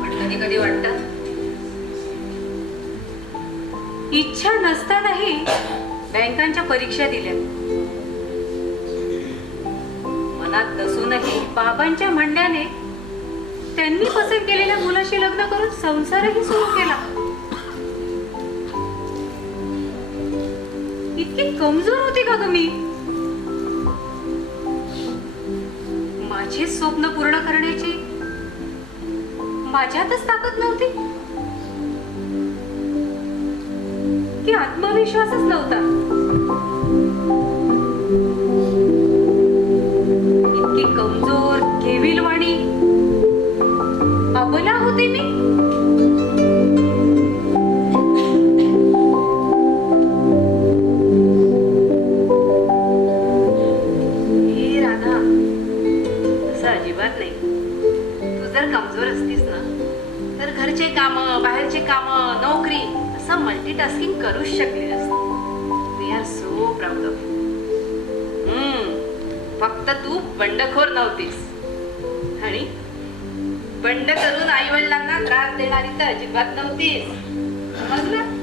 पण कधी कधी वाटतं इच्छा नसतानाही बँकांच्या परीक्षा दिल्या, मनात नसूनही बाबांच्या म्हणण्याने त्यांनी पसंत केलेल्या मुलाशी लग्न करून संसारही सुरू केला. इतकी कमजोर होती का ग मी? माझे स्वप्न पूर्ण करण्याची माझ्यातच ताकद नव्हती की आत्मविश्वासच नव्हता? इतकी कमजोर, केविलवाणी अजिबात नाही. तू जर कमजोर असतीस ना तर घरचे काम, बाहेरचे काम, नोकरी असं मल्टीटास्किंग करूच शकली नसती. We are so proud of you. फक्त तू बंडखोर नव्हतीस आणि बंड करून आई वडिलांना त्रास देणारी तर अजिबात नव्हतीस. समजलं?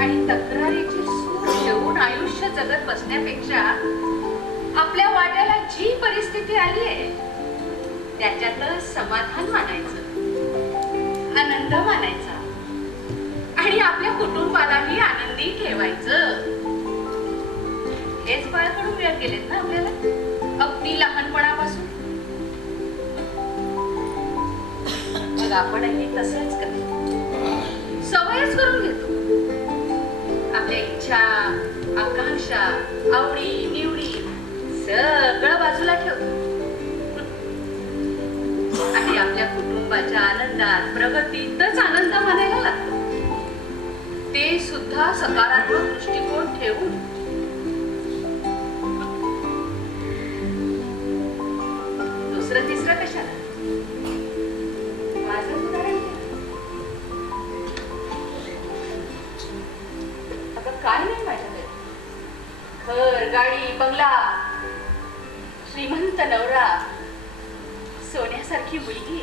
आणि तक्रारीची सूट ठेवून आयुष्य जगत बसण्यापेक्षा आपल्या वाट्याला जी परिस्थिती आली आहे त्याच्यातच समाधान मानायचं, आनंद मानायचा आणि आपल्या कुटुंबालाही आनंदी ठेवायचं. हेच बाळकडून मिळत गेलेत ना आपल्याला अगदी लहानपणापासून. मग आपणही तसंच करतो, सवयच करून घेतो. आपल्या इच्छा, आकांक्षा, आवडी निवडी सगळं बाजूला ठेवतो आणि आपल्या कुटुंबाच्या आनंदात, प्रगतीतच आनंद मानायला लागतो. ते सुद्धा सकारात्मक दृष्टिकोन ठेवून. दुसरं तिसरं कशाला? माझं उदाहरण घे. अगं काय नाही माझ्याकडे. घर, गाडी, बंगला, श्रीमंत नवरा, सोन्यासारखी मुलगी.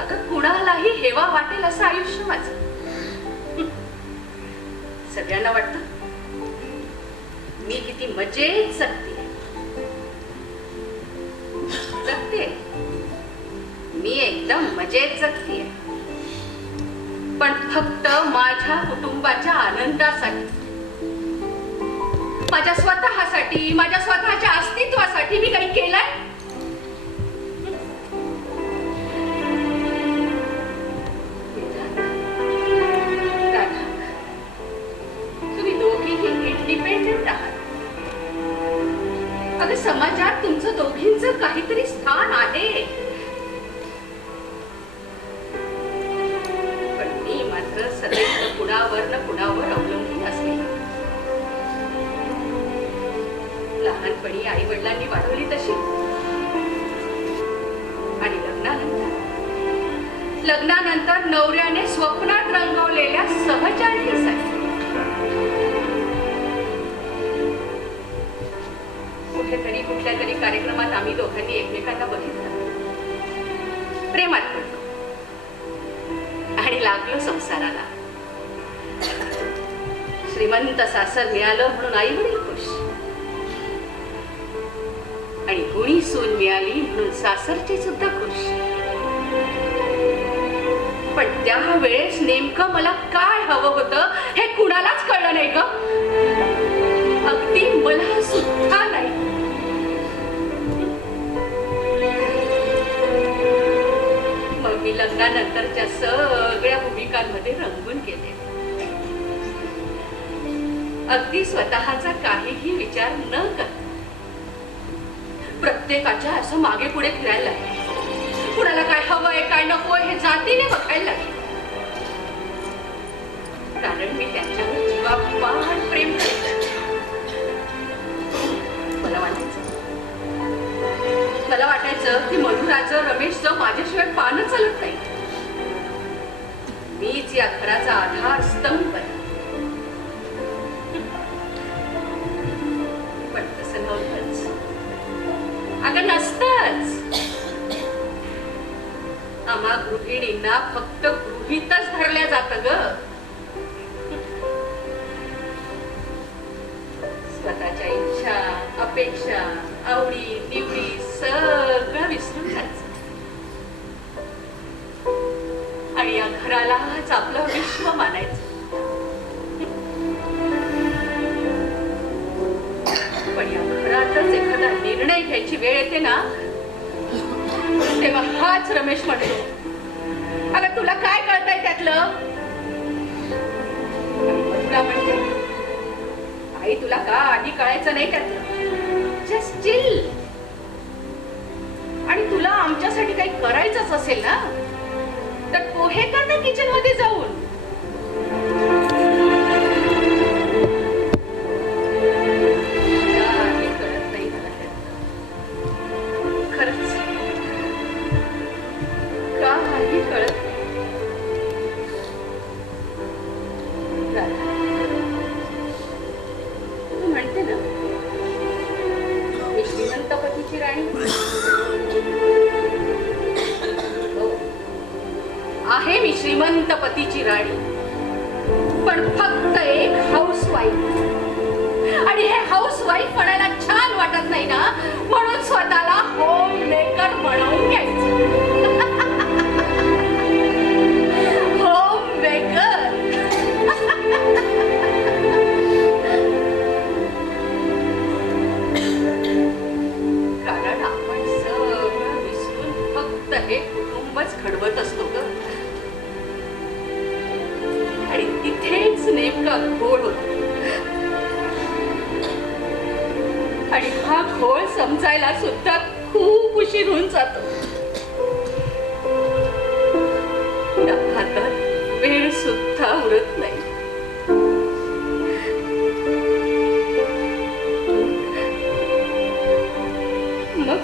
अगं कुणालाही हेवा वाटेल असं आयुष्य माझं. सगळ्यांना वाटतं मी किती मजेत जगते. मी एकदम मजेत जगते, पण फक्त माझ्या कुटुंबाच्या आनंदासाठी, माझ्या स्वतःसाठी, माझ्या स्वतःच्या अस्तित्वासाठी मी काही केलंय? तुम्ही दोघीही इंडिपेंडेंट आहात. अगं समाजात तुमचं दोघींचं काहीतरी स्थान आहे. पण मी मात्र सदैव कुणावर न कुणावर अवलंबून असले. लहानपणी आई वडिलांनी वाढवली तशी आणि लग्नानंतर नवऱ्याने स्वप्नात रंगवलेल्या सहचारिणीसाठी. कुठेतरी कुठल्या तरी कार्यक्रमात आम्ही दोघांनी एकमेकांना बघितलं, प्रेमात पडलो आणि लागलो संसाराला. श्रीमंत सासर मिळालं म्हणून आई वडील खुश आणि गुणी सून मिळाली म्हणून सासरचे सुद्धा खुश. पण त्यावेळेस नेमकं मला काय हवं होतं हे कुणालाच कळलं नाही ग. अगदी मला सुद्धा नाही. मग मी लग्नानंतरच्या सगळ्या भूमिकांमध्ये रंगून गेले. अगदी स्वतःचा काहीही विचार न करता प्रत्येकाच्या असं मागे पुढे फिरायला लागले. कुणाला काय हवंय काय नकोय हे जातीने बघायला लागले. कारण मी त्यांच्यावर जीवापाड प्रेम करते. मला वाटायचं की मधुराचं, रमेशचं माझ्याशिवाय पानं चालत नाही. मीच या घराचा आधार स्तंभ आहे. पण तसं नव्हतंच. अगं नसतंच. आम्हा गृहिणींना फक्त गृहीतच धरल्या जातं ग. स्वतःच्या इच्छा, अपेक्षा, आवडी निवडी सगळं विसरून जायचं आणि या घरालाच आपलं विश्व मानायचं. पण या घरातच एखादा निर्णय घ्यायची वेळ येते ना तेव्हा हाच रमेश म्हणतो, अगं तुला काय कळतंय त्यातलं? मधुरा म्हणते, आई तुला काही कळायचं नाही त्यातलं. Just chill. आणि तुला आमच्यासाठी काही करायचंच असेल ना तर पोहे कर ना किचन मध्ये जाऊन. राणी? हो, आहे मी श्रीमंत पतीची राणी, पण फक्त एक हाऊसवाईफ. आणि हे हाऊसवाईफ म्हणायला छान वाटत नाही ना, म्हणून स्वतःला होम मेकर म्हणून घ्यायचं. Home maker. कारण आपण सगळं विसरून फक्त हे कुटुंबच घडवत असतो ग. आणि तिथेच नेमका घोळ होतो. आणि हा घोळ समजायला सुद्धा खूप उशीर होऊन जातो. त्या हातात वेळ सुद्धा उरत नाही. मग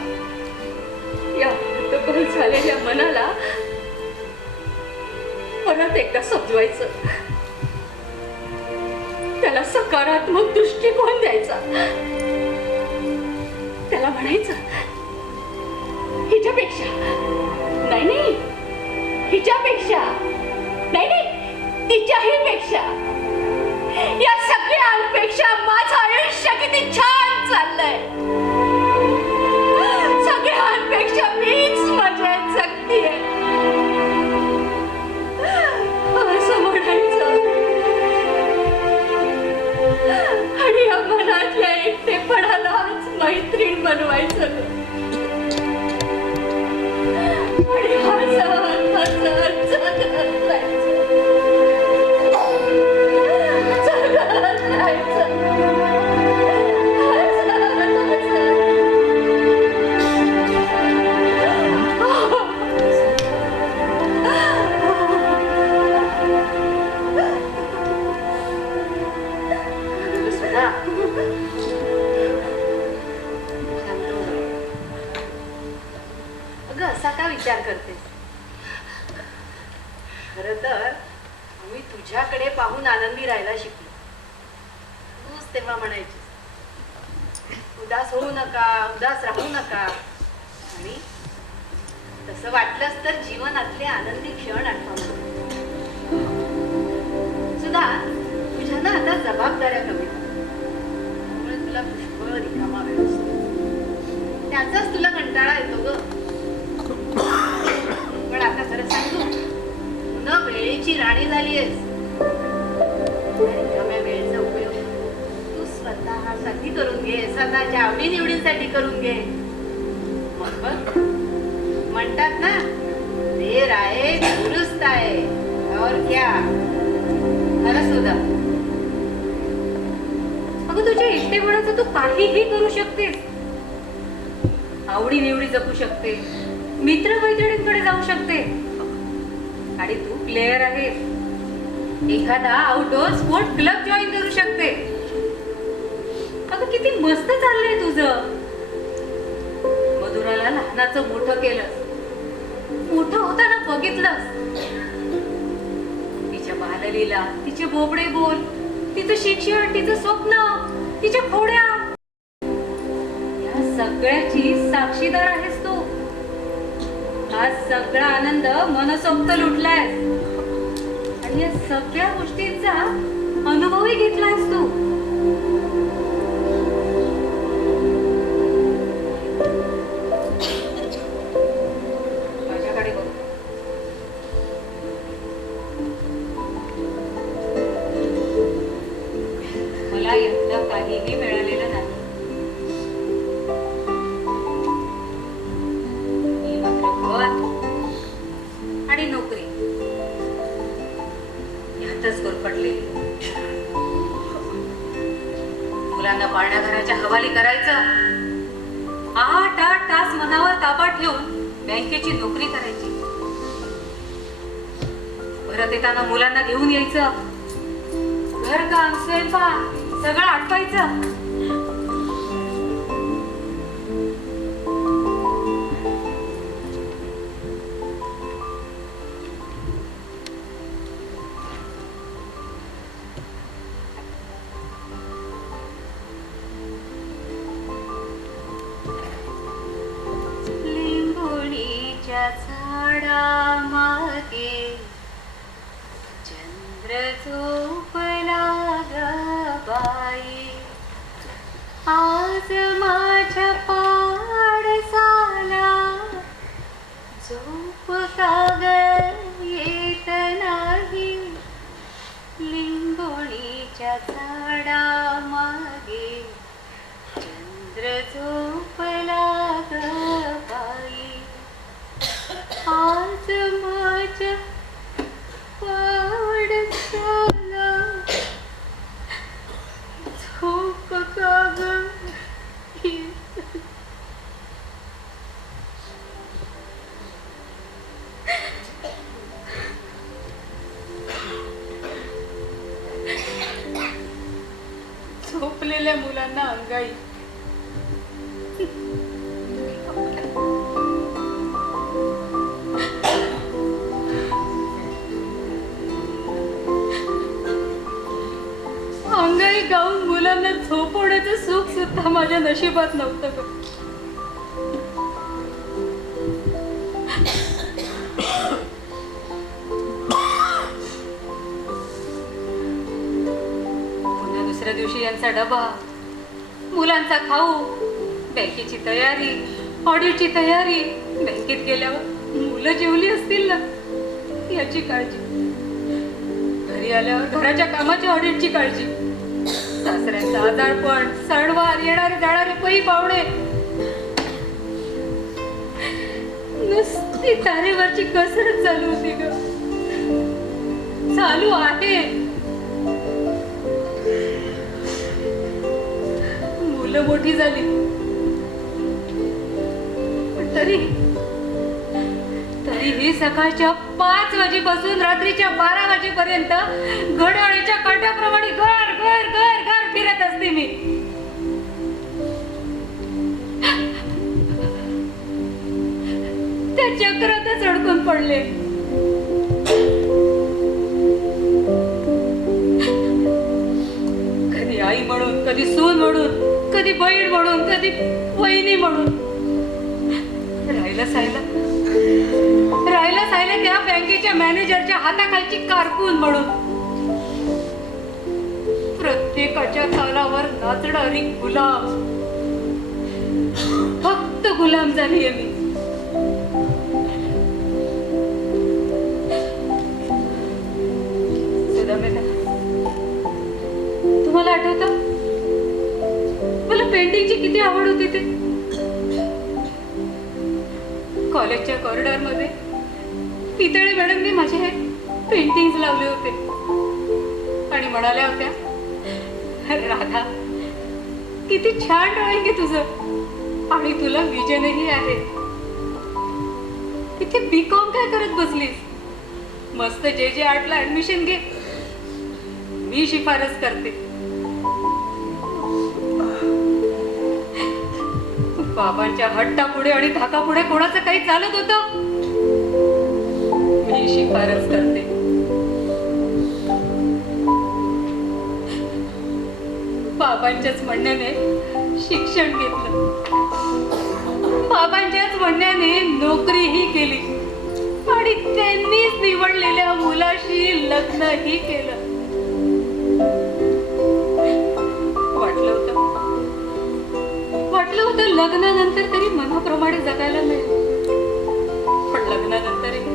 या हतबल झालेल्या मनाला परत एकदा समजवायचं, त्याला सकारात्मक दृष्टिकोन द्यायचा. त्याला म्हणायचं, हिच्यापेक्षा नाही, हिच्यापेक्षा नाही, तिच्याही पेक्षा, या सगळ्यांपेक्षा माझं आयुष्य किती छान चाललंय. सगळ्यांपेक्षा मीच मजेत जगतीये असं म्हणायचं. आणि या मनातल्या एकटेपणालाच मैत्रीण बनवायचं. आणि हसत हसत जगत राहायचं. जगत राहायचं. अगं असा का विचार करतेस? खरं तर आम्ही तुझ्याकडे पाहून आनंदी राहायला शिकलो. तूच तेव्हा म्हणायची, उदास होऊ नका, उदास राहू नका. आणि तसं वाटलंच तर जीवनातले आनंदी क्षण आठवण. सुद्धा तुझ्या ना आता जबाबदाऱ्या कमी त्यामुळे तुला पुष्कळ रिकामा वेळ असतो. त्याचाच तुला कंटाळा येतो ग. पण आता खरं सांगू, न वेळेची राणी झालीयस. रिकाम्या वेळेचा उपयोग तू स्वतःसाठी करून घे, स्वतःच्या आवडीनिवडींसाठी करून घे. मग बघ, म्हणतात ना, देर आहे दुरुस्त आहे, और क्या. खरं सुद्धा अगं तुझ्या इष्टेपणाचं तू काहीही करू शकतेस. आवडी निवडी जपू शकते, मित्र मैत्रिणींकडे जाऊ शकते. आणि तू प्लेयर आहेस. एखादा आउटडोर स्पोर्ट क्लब जॉईन करू शकते. अगं किती मस्त चाललंय तुझं. मधुराला लहानाचं मोठं केलंस, मोठं होताना बघितलंस. तिच्या बाललीला, तिचे बोबडे बोल, तिचं शिक्षण, तिचं स्वप्न, तिच्या खोड्या, या सगळ्याची साक्षीदार आहेस तू. हा सगळा आनंद मनसोक्त लुटलाय आणि या सगळ्या गोष्टींचा अनुभवही घेतलायस तू. माझ्याकडे बघ. मला यातलं काहीही मिळालेलं नाही. मी मात्र घर आणि नोकरी यातच गुरफटले. मुलांना पाळण्याघराच्या हवाली करायचं, 8-8 तास मनावर ताबा ठेवून बँकेची नोकरी करायची. परत येताना मुलांना घेऊन यायचं, घरकाम स्वयंपाक सगळं आटवायचं. लिंबोणीच्या झाडा मागे चंद्र झोपला ग बाई. आज माझ्या पाडसाला झोप काग येत नाही. लिंबोणीच्या झाडा मागे चंद्र झोपला ग बाई. आज माझ्या पाडसाला झोप काग येत. झोपलेल्या मुलांना अंगाई. अंगाई गाऊन मुलांना झोपवण्याचं सुख सुद्धा माझ्या नशिबात नव्हतं ग. पुन्हा दुसऱ्या दिवशी यांचा डबा, मुलांचा खाऊ, बँकेची तयारी, ऑडिटची तयारी. बँकेत गेल्यावर मुलं जेवली असतील ना याची काळजी, घरी आल्यावर घराच्या कामाची ऑडिटची काळजी, सासऱ्यांचं आजारपण, सणवार, येणारे जाणारे पै पाहुणे. नुसती तारेवरची कसरत चालू होती ग. चालू आहे. मुलं मोठी झाली पण तरीही सकाळच्या 5 वाजेपासून रात्रीच्या 12 वाजेपर्यंत घड्याळीच्या काट्याप्रमाणे घर घर घर घर फिरत असते मी. त्या चक्रातच अडकून पडले. कधी आई म्हणून, कधी सून म्हणून, कधी बहीण म्हणून, कधी वहिनी म्हणून. राहिलं सायला त्या बँकेच्या मॅनेजरच्या हाताखालची कारकून म्हणून. प्रत्येकाच्या तालावर नाचणारी गुलाम. फक्त गुलाम झालीये मी. तुम्हाला आठवतं मला पेंटिंगची किती आवड होती ते. कॉलेजच्या कॉरिडॉर मध्ये पितळे मॅडमनी माझे पेंटिंग्स लावले होते आणि म्हणाल्या होत्या, राधा किती छान ड्रॉइंग आहे तुझं आणि तुला विजनही आहे. इथे बीकॉम काय करत बसलीस? मस्त जे आर्टला ऍडमिशन घे, मी शिफारस करते. बाबांच्या हट्टापुढे आणि धाकापुढे कोणाचं काही चालत होतं? मी शिफारस करते. बाबांच्याच म्हणण्याने शिक्षण घेतलं, बाबांच्याच म्हणण्याने नोकरीही केली आणि त्यांनीच निवडलेल्या मुलाशी लग्नही केलं. वाटलं होतं लग्नानंतर तरी मनाप्रमाणे जगायला मिळेल, पण लग्नानंतरही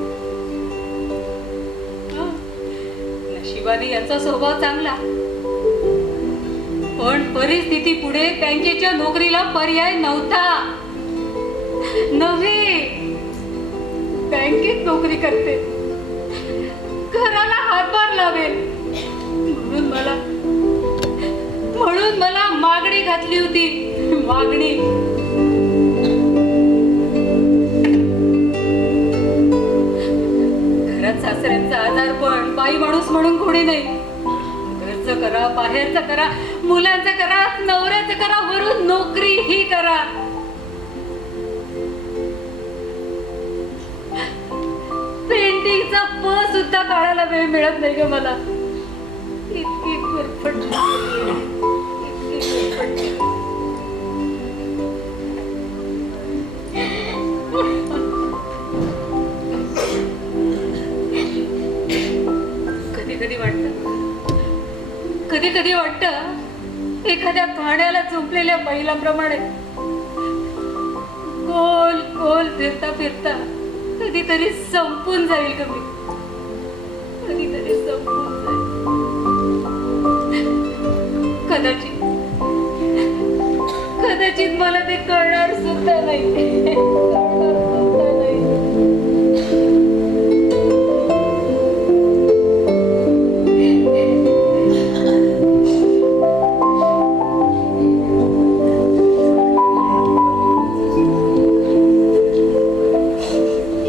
नशिबाने यांचा स्वभाव चांगला. पण परिस्थिती पुढे बँकेच्या नोकरीला पर्याय नव्हता. नव्हे, बँकेत नोकरी करते, घराला हातभार लावेल म्हणून मला मागणी घातली होती. मागणी. घरात सासऱ्यांचा आजारपण, बाई माणूस म्हणून कोणी नाही. घरचं करा, बाहेरचं करा, मुलांचं करा, नवऱ्याचं करा, वरून नोकरीही करा. पेंटिंगचा प सुद्धा काढायला वेळ मिळत नाही ग मला. इतकी गुरफटली. वाटतं एखाद्या काण्याला झोपलेल्या बैलाप्रमाणे गोल गोल फिरता फिरता कधीतरी संपून जाईल का मी, कधीतरी संपून जाईल. कदाचित कदाचित मला ते कळणार सुद्धा नाही, कळणार सुद्धा नाही.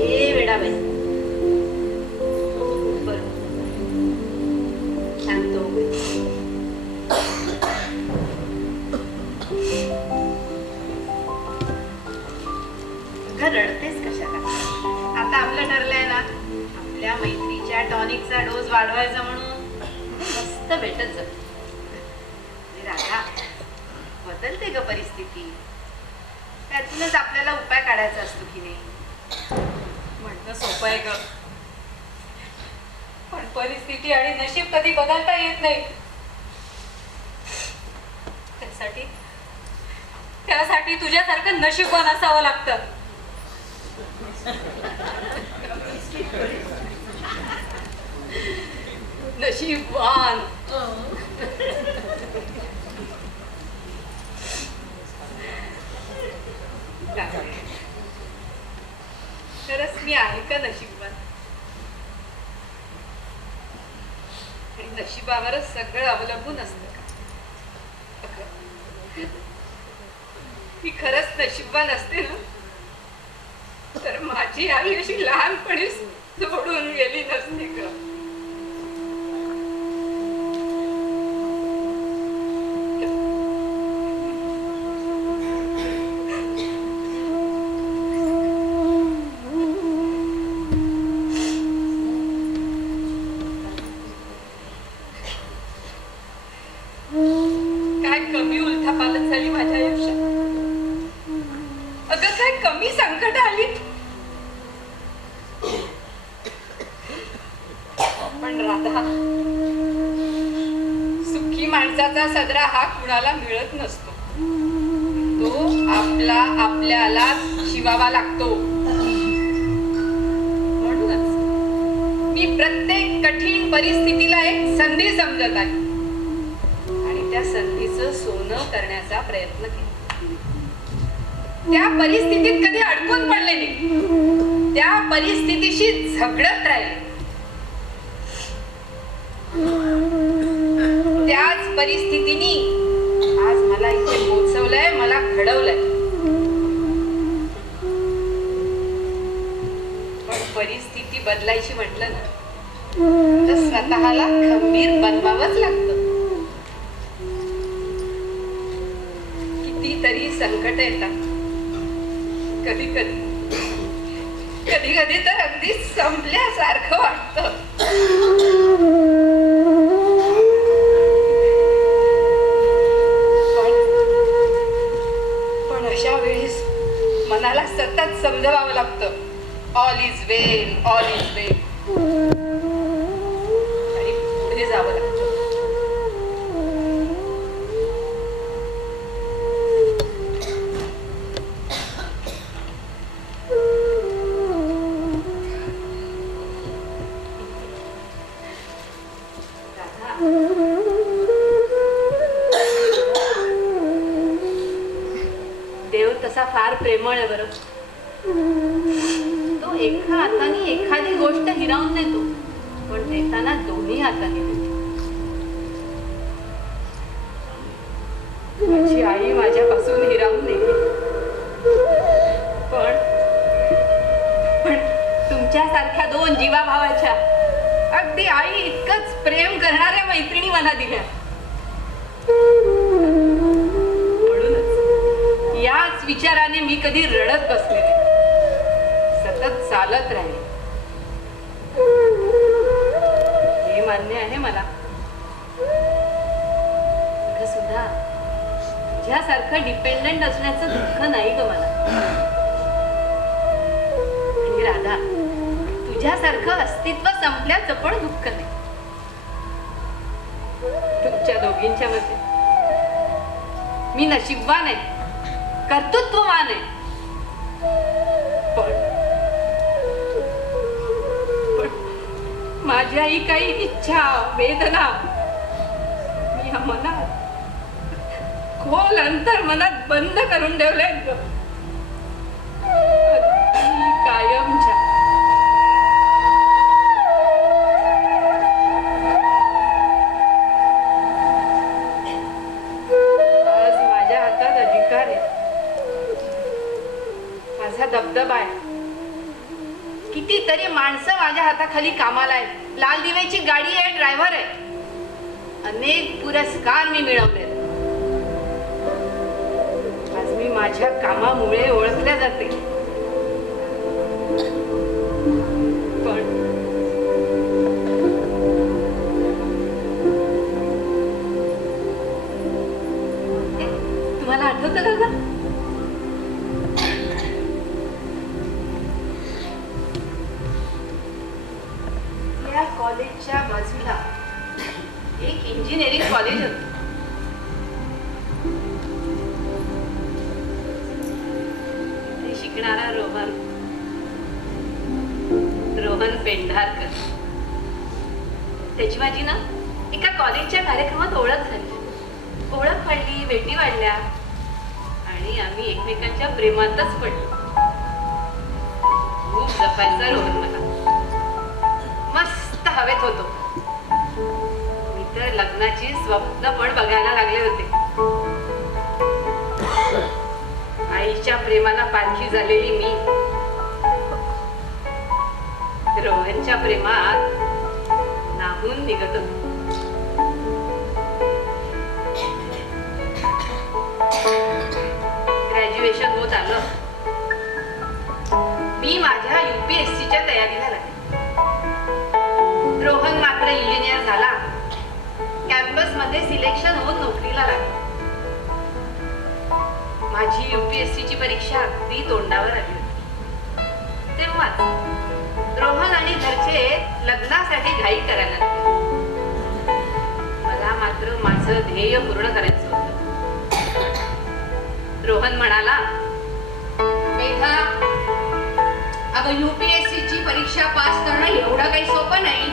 ए वेडाबाई, बरं सांगतो. अगं रडतेस कशाला? आता आपलं ठरलंय ना, आपल्या मैत्रीच्या टॉनिकचा डोस वाढवायचा म्हणून मस्त भेटत जात. राधा, बदलते ग परिस्थिती, त्यातूनच आपल्याला उपाय काढायचा असतो की नाही. म्हणणं सोपं आहे ग, पण परिस्थिती आणि नशीब कधी बदलता येत नाही. त्यासाठी तुझ्यासारखं नशीबवान असावं लागतं. नशीबवान. खरंच मी आहे का नशीबवान? आणि नशिबावरच सगळं अवलंबून असतं का? मी खरंच नशीबवान असते ना, तर माझी आई अशी लहानपणीच सोडून गेली नसती का? काय कमी उलथापालथ झाली माझ्या आयुष्यात? अगं काय कमी संकट आली? पण राधा, सुखी माणसाचा सदरा हा कुणाला मिळत नसतो. तो आपल्याला शिवावा लागतो. म्हणूनच मी प्रत्येक कठीण परिस्थितीला एक संधी समजत आहे आणि त्या संधीचं सोनं करण्याचा प्रयत्न केला. त्या परिस्थितीत कधी अडकून पडले नाही, त्या परिस्थितीशी झगडत राहिले. त्याच परिस्थितीने आज मला इथे पोहोचवलंय, मला घडवलंय. पण परिस्थिती बदलायची म्हटलं ना, तर स्वतःला खंबीर बनवावंच लागतं. कितीतरी संकट येतात, कधी कधी तर अगदी संपल्यासारखं वाटतं. पण अशा वेळेस मनाला सतत समजवावं लागतं, all is well, all is well. आणि पुढे जावं लागतं. देव तसा फार प्रेमळ आहे बरं. तो एका हाताने एखादी गोष्ट हिरावून देतो, पण देताना दोन्ही हाताने देतो. माझी आई माझ्यापासून हिरावून नेली, पण तुमच्यासारख्या दोन जीवाभावाच्या अगदी आई इतकंच प्रेम करणाऱ्या मैत्रिणी मला दिल्या. म्हणूनच याच विचाराने मी कधी रडत बसले नाही, सतत चालत राहिले. हे मान्य आहे मला. सुद्धा तुझ्यासारखं डिपेंडंट असण्याचं दुःख नाही ग मला. आणि राधा, तुझ्यासारखं अस्तित्व संपल्याचं पण दुःख नाही. तुमच्या दोघींच्या मध्ये मी नशीबवान आहे, कर्तृत्ववान आहे. पण माझ्याही काही इच्छा वेदना मी या मनात खोल अंतर मनात बंद करून ठेवलंय ग, अगदी कायमच्या. आज माझ्या हातात अधिकार आहे, माझा दबदबा आहे. कितीतरी माणसं माझ्या हाताखाली कामाला आहेत. लाल दिव्याची गाडी आहे, ड्रायव्हर आहे. अनेक पुरस्कार मी मिळवले. आज मी माझ्या कामामुळे ओळखल्या जाते. पण तुम्हाला आठवतं का ग? या कॉलेजच्या बाजूला एक इंजिनिअरिंग कॉलेज होतं. ते शिकणारा रोहन पेंढारकर, त्याची माझी ना एका कॉलेजच्या कार्यक्रमात ओळख झाली. ओळख वाढली, भेटी वाढल्या आणि आम्ही एकमेकांच्या प्रेमातच पडलो. खूप जपायचा रोहन मला, मस्त हवेत होतो. मी तर लग्नाची स्वप्न पण बघायला लागले होते. आईच्या प्रेमाला पारखी झालेली मी रोहनच्या प्रेमात नाहून निघत होतो. ग्रॅज्युएशन होत आलं. मी माझ्या UPSCच्या तयारीला लागले. रोहन मात्र इंजिनियर झाला. कॅम्पस मध्ये सिलेक्शन होऊन नोकरीला लागला. माझी UPSCची परीक्षा अगदी तोंडावर आली होती. तेव्हाच रोहन आणि घरचे लग्नासाठी घाई करायला लागले. मला मात्र माझं ध्येय पूर्ण करायचं होतं. रोहन म्हणाला, मेघा, अगं UPSCची परीक्षा पास करणं एवढं काही सोपं नाही.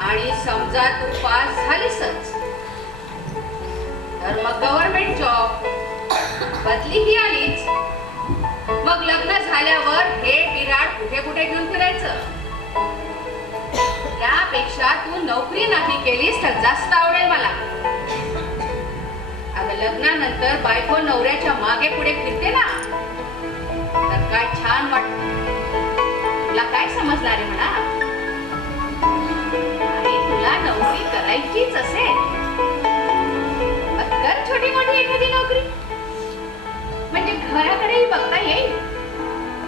आणि समजा तू पास झालीसच तर मग गव्हर्नमेंट जॉब, बदली ही आलीच. मग लग्न झाल्यावर हे विराट कुठे कुठे घेऊन फिरायचं. त्यापेक्षा तू नोकरी नाही केलीस तर जास्त आवडेल मला. अगं लग्नानंतर बायको नवऱ्याच्या मागे पुढे फिरते ना, तर काय छान वाटत. तुला काय समजणार आहे म्हणा. आणि तुला नोकरी करायचीच असेल तर छोटी मोठी एखादी नोकरी, म्हणजे घराकडेही बघता येईल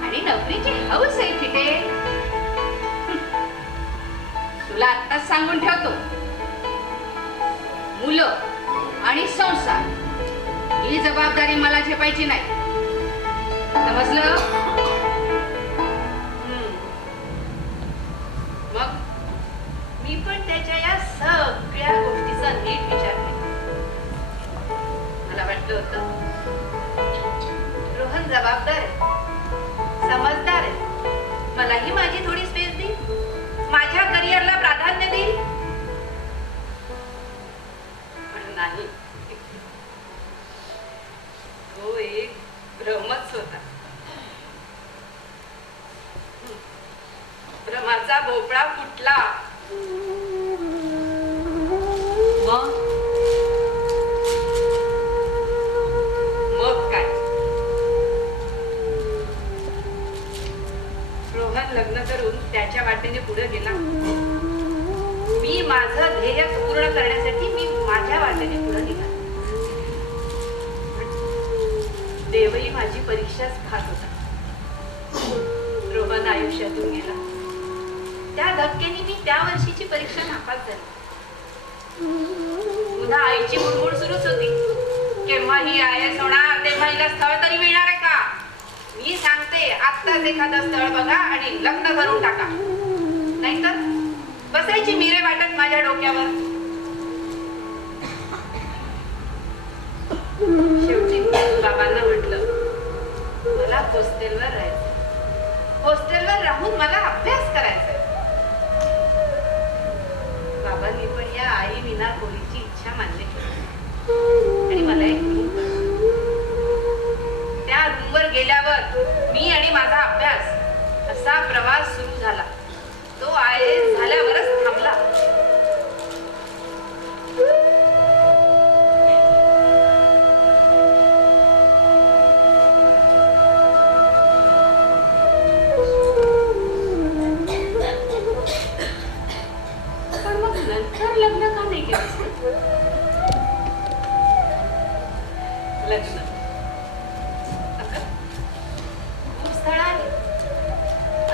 आणि नोकरीची हौसही फिटेल. तुला आत्ताच सांगून ठेवतो, मुलं आणि संसार ही जबाबदारी मला झेपायची नाही. समजलं? मग मी पण त्याच्या या सगळ्या गोष्टीचा नीट विचार केला. मला वाटलं होतं रोहन जबाबदार आहे, समजदार आहे, मलाही माझी थोडी स्पेस देईल, माझ्या करिअरला प्राधान्य देईल. पण नाही, तो एक भ्रमच होता. भ्रमाचा भोपळा फुटला. मग काय, रोहन लग्न करून त्याच्या वाटेने पुढे गेला. मी माझं ध्येय पूर्ण करण्यासाठी मी माझ्या वाटेने पुढे गेला. देवही माझी परीक्षाच खात होता. रोहन आयुष्यातून गेला. त्या धक्क्याने मी त्या वर्षीची परीक्षा नापास झाली. पुन्हा आईची मुरमुर सुरूच होती, केव्हा ही IAS होणार, तेव्हा हिला स्थळ तरी मिळणार आहे का. मी सांगते, आत्ताच एखादं स्थळ बघा आणि लग्न करून टाका, नाहीतर बसायची मिरे वाटत माझ्या डोक्यावर. शेवटी बाबांना म्हटलं मला हॉस्टेलवर राहायचं, हॉस्टेलवर राहून मला अभ्यास करायचा. बाबांनी पण या आई विना कोणीची इच्छा मान्य केली आणि मला एक रूम बसवली. त्या रूमवर गेल्यावर मी आणि माझा अभ्यास असा प्रवास सुरू झाला. तो IAS झाल्यावरच थांबला. पण मग नंतर लग्न का नाही केलं? लग्न अगं, खूप स्थळ आली,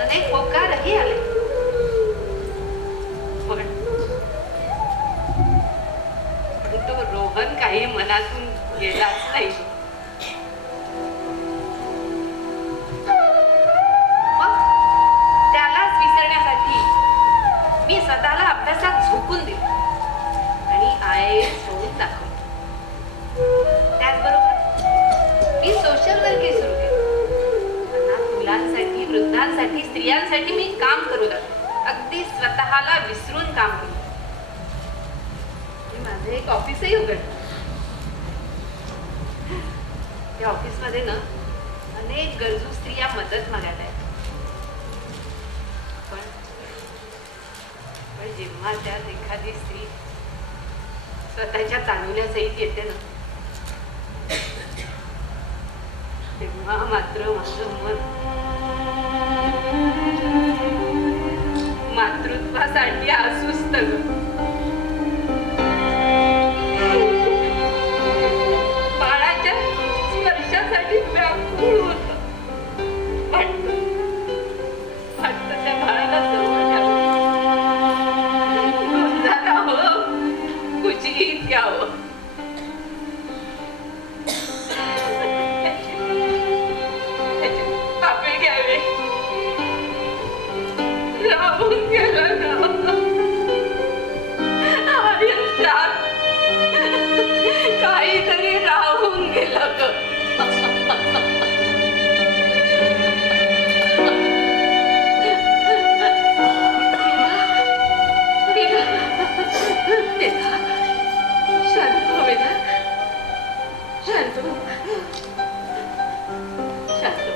अनेक होकारही आले, पण तो रोहन काही मनातून गेलाच नाही. मग त्यालाच विसरण्यासाठी मी स्वतःला अभ्यासात झोकून दिले आणि IAS होऊन दाखवले. त्याचबरोबर मी सोशल वर्क सुरू केलं. अनाथ मुलांसाठी, वृद्धांसाठी, स्त्रियांसाठी मी काम करू लागले. अगदी स्वतःला विसरून काम केलं. मी माझं एक ऑफिसही उघडलं. त्या ऑफिसमध्ये ना अनेक गरजू स्त्रिया मदत मागत आहेत. पण जेव्हा त्यात एखादी स्त्री स्वतःच्या ताणुल्यासहित येते ना, तेव्हा मात्र माझं मन मातृत्वासाठी अस्वस्थ बाळाच्या स्पर्शासाठी व्याकुळ होत. वाटतं त्या बाळाला जवळ घ्यावं, कुशीत घ्यावं. आपे घ्यावे. राहून गेलं ना आयुष्यात, काहीतरी राहून गेलं ग. शांत हो बेटा, शांत हो, शांत हो.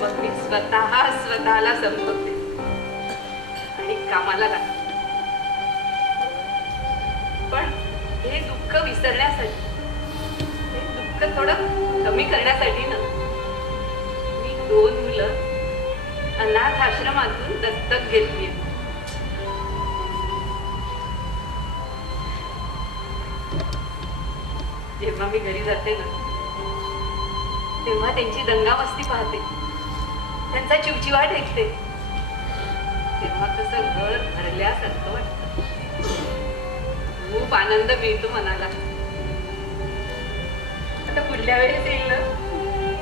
मग मी स्वतःला समजवते आणि कामाला लागते. पण हे दुःख विसरण्यासाठी, हे दुःख थोडं कमी करण्यासाठी ना, मी 2 मुलं अनाथ आश्रमातून दत्तक घेतली. जेव्हा मी घरी जाते ना, तेव्हा त्यांची दंगामस्ती पाहते, त्यांचा चिवचिवाट ऐकते, तेव्हा कसं घर भरल्यासारखं वाटतं. खूप आनंद मिळतो मनाला. आता पुढल्या वेळेस येईल ना,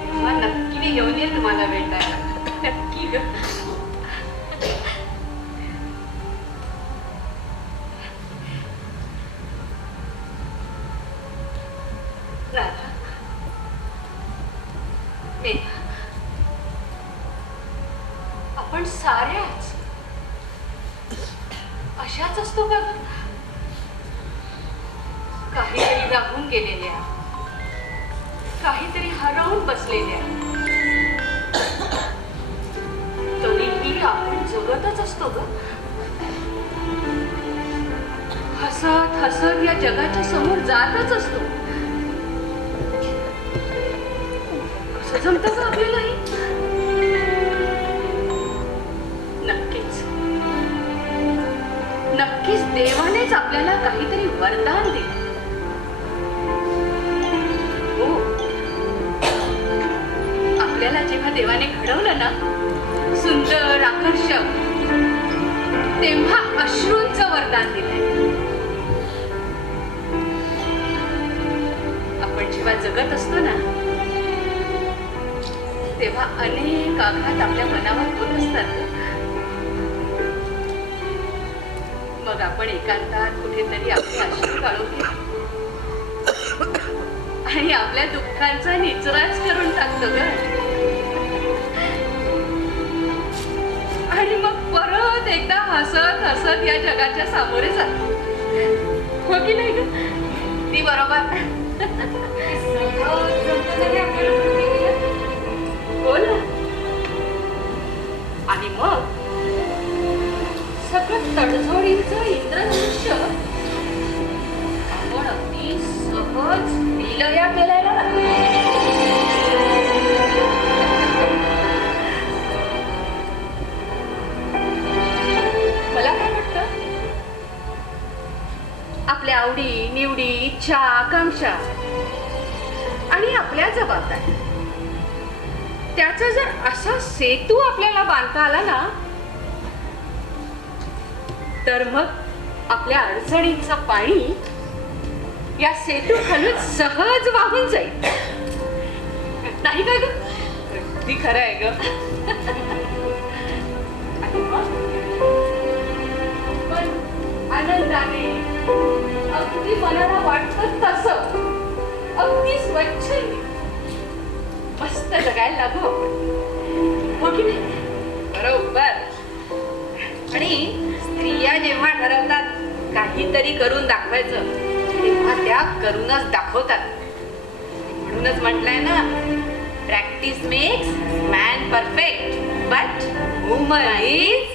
तेव्हा नक्की मी घेऊन येईल तुम्हाला भेटायला. नक्की ग. राधा, आपण साऱ्याच अशाच असतो का? काहीतरी राहून गेलेल्या, काहीतरी हरवून बसलेल्या, तरीही आपण जगतच असतो ग. हसत हसत या जगाच्या समोर जातच असतो. कसं जमतं का आपल्यालाही? नक्कीच नक्कीच देवानेच आपल्याला काहीतरी वरदान दिले. हो, आपल्याला जेव्हा देवाने घडवलं ना, सुंदर आकर्षक, तेव्हा अश्रूंचं वरदान दिलंय. आपण जेव्हा जगत असतो ना, तेव्हा अनेक आघात आपल्या मनावर होत असतात. मग आपण एकांतात कुठेतरी आपले अश्रू गाळून घेतो आणि आपल्या दुःखांचा निचराच करून टाकतो ग. आणि मग परत एकदा हसत हसत या जगाच्या सामोरे जातो. हो की नाही ग? ती बरोबर. हो ना. आणि मग सगळं तडजोडीचं इंद्रधनुष्य आपण अगदी सहज विलया केलायला लागलो. मला काय वाटतं, आपल्या आवडी निवडी, इच्छा आकांक्षा आणि आपल्या जबाबदाऱ्या त्याचा जर असा सेतू आपल्याला बांधता आला ना, तर मग आपल्या अडचणीचं पाणी या सेतू खालून सहज वाहून जाईल. नाही का ग? ती खरं आहे ग. आणि मग पण आनंदाने अगदी मनाला वाटतं तसं अगदी स्वच्छ मस्त जगायला लागू आपण. हो की नाही? बरोबर. आणि स्त्रिया जेव्हा ठरवतात काहीतरी करून दाखवायचं, तेव्हा त्या करूनच दाखवतात. म्हणूनच म्हटलंय ना, practice makes man perfect but woman is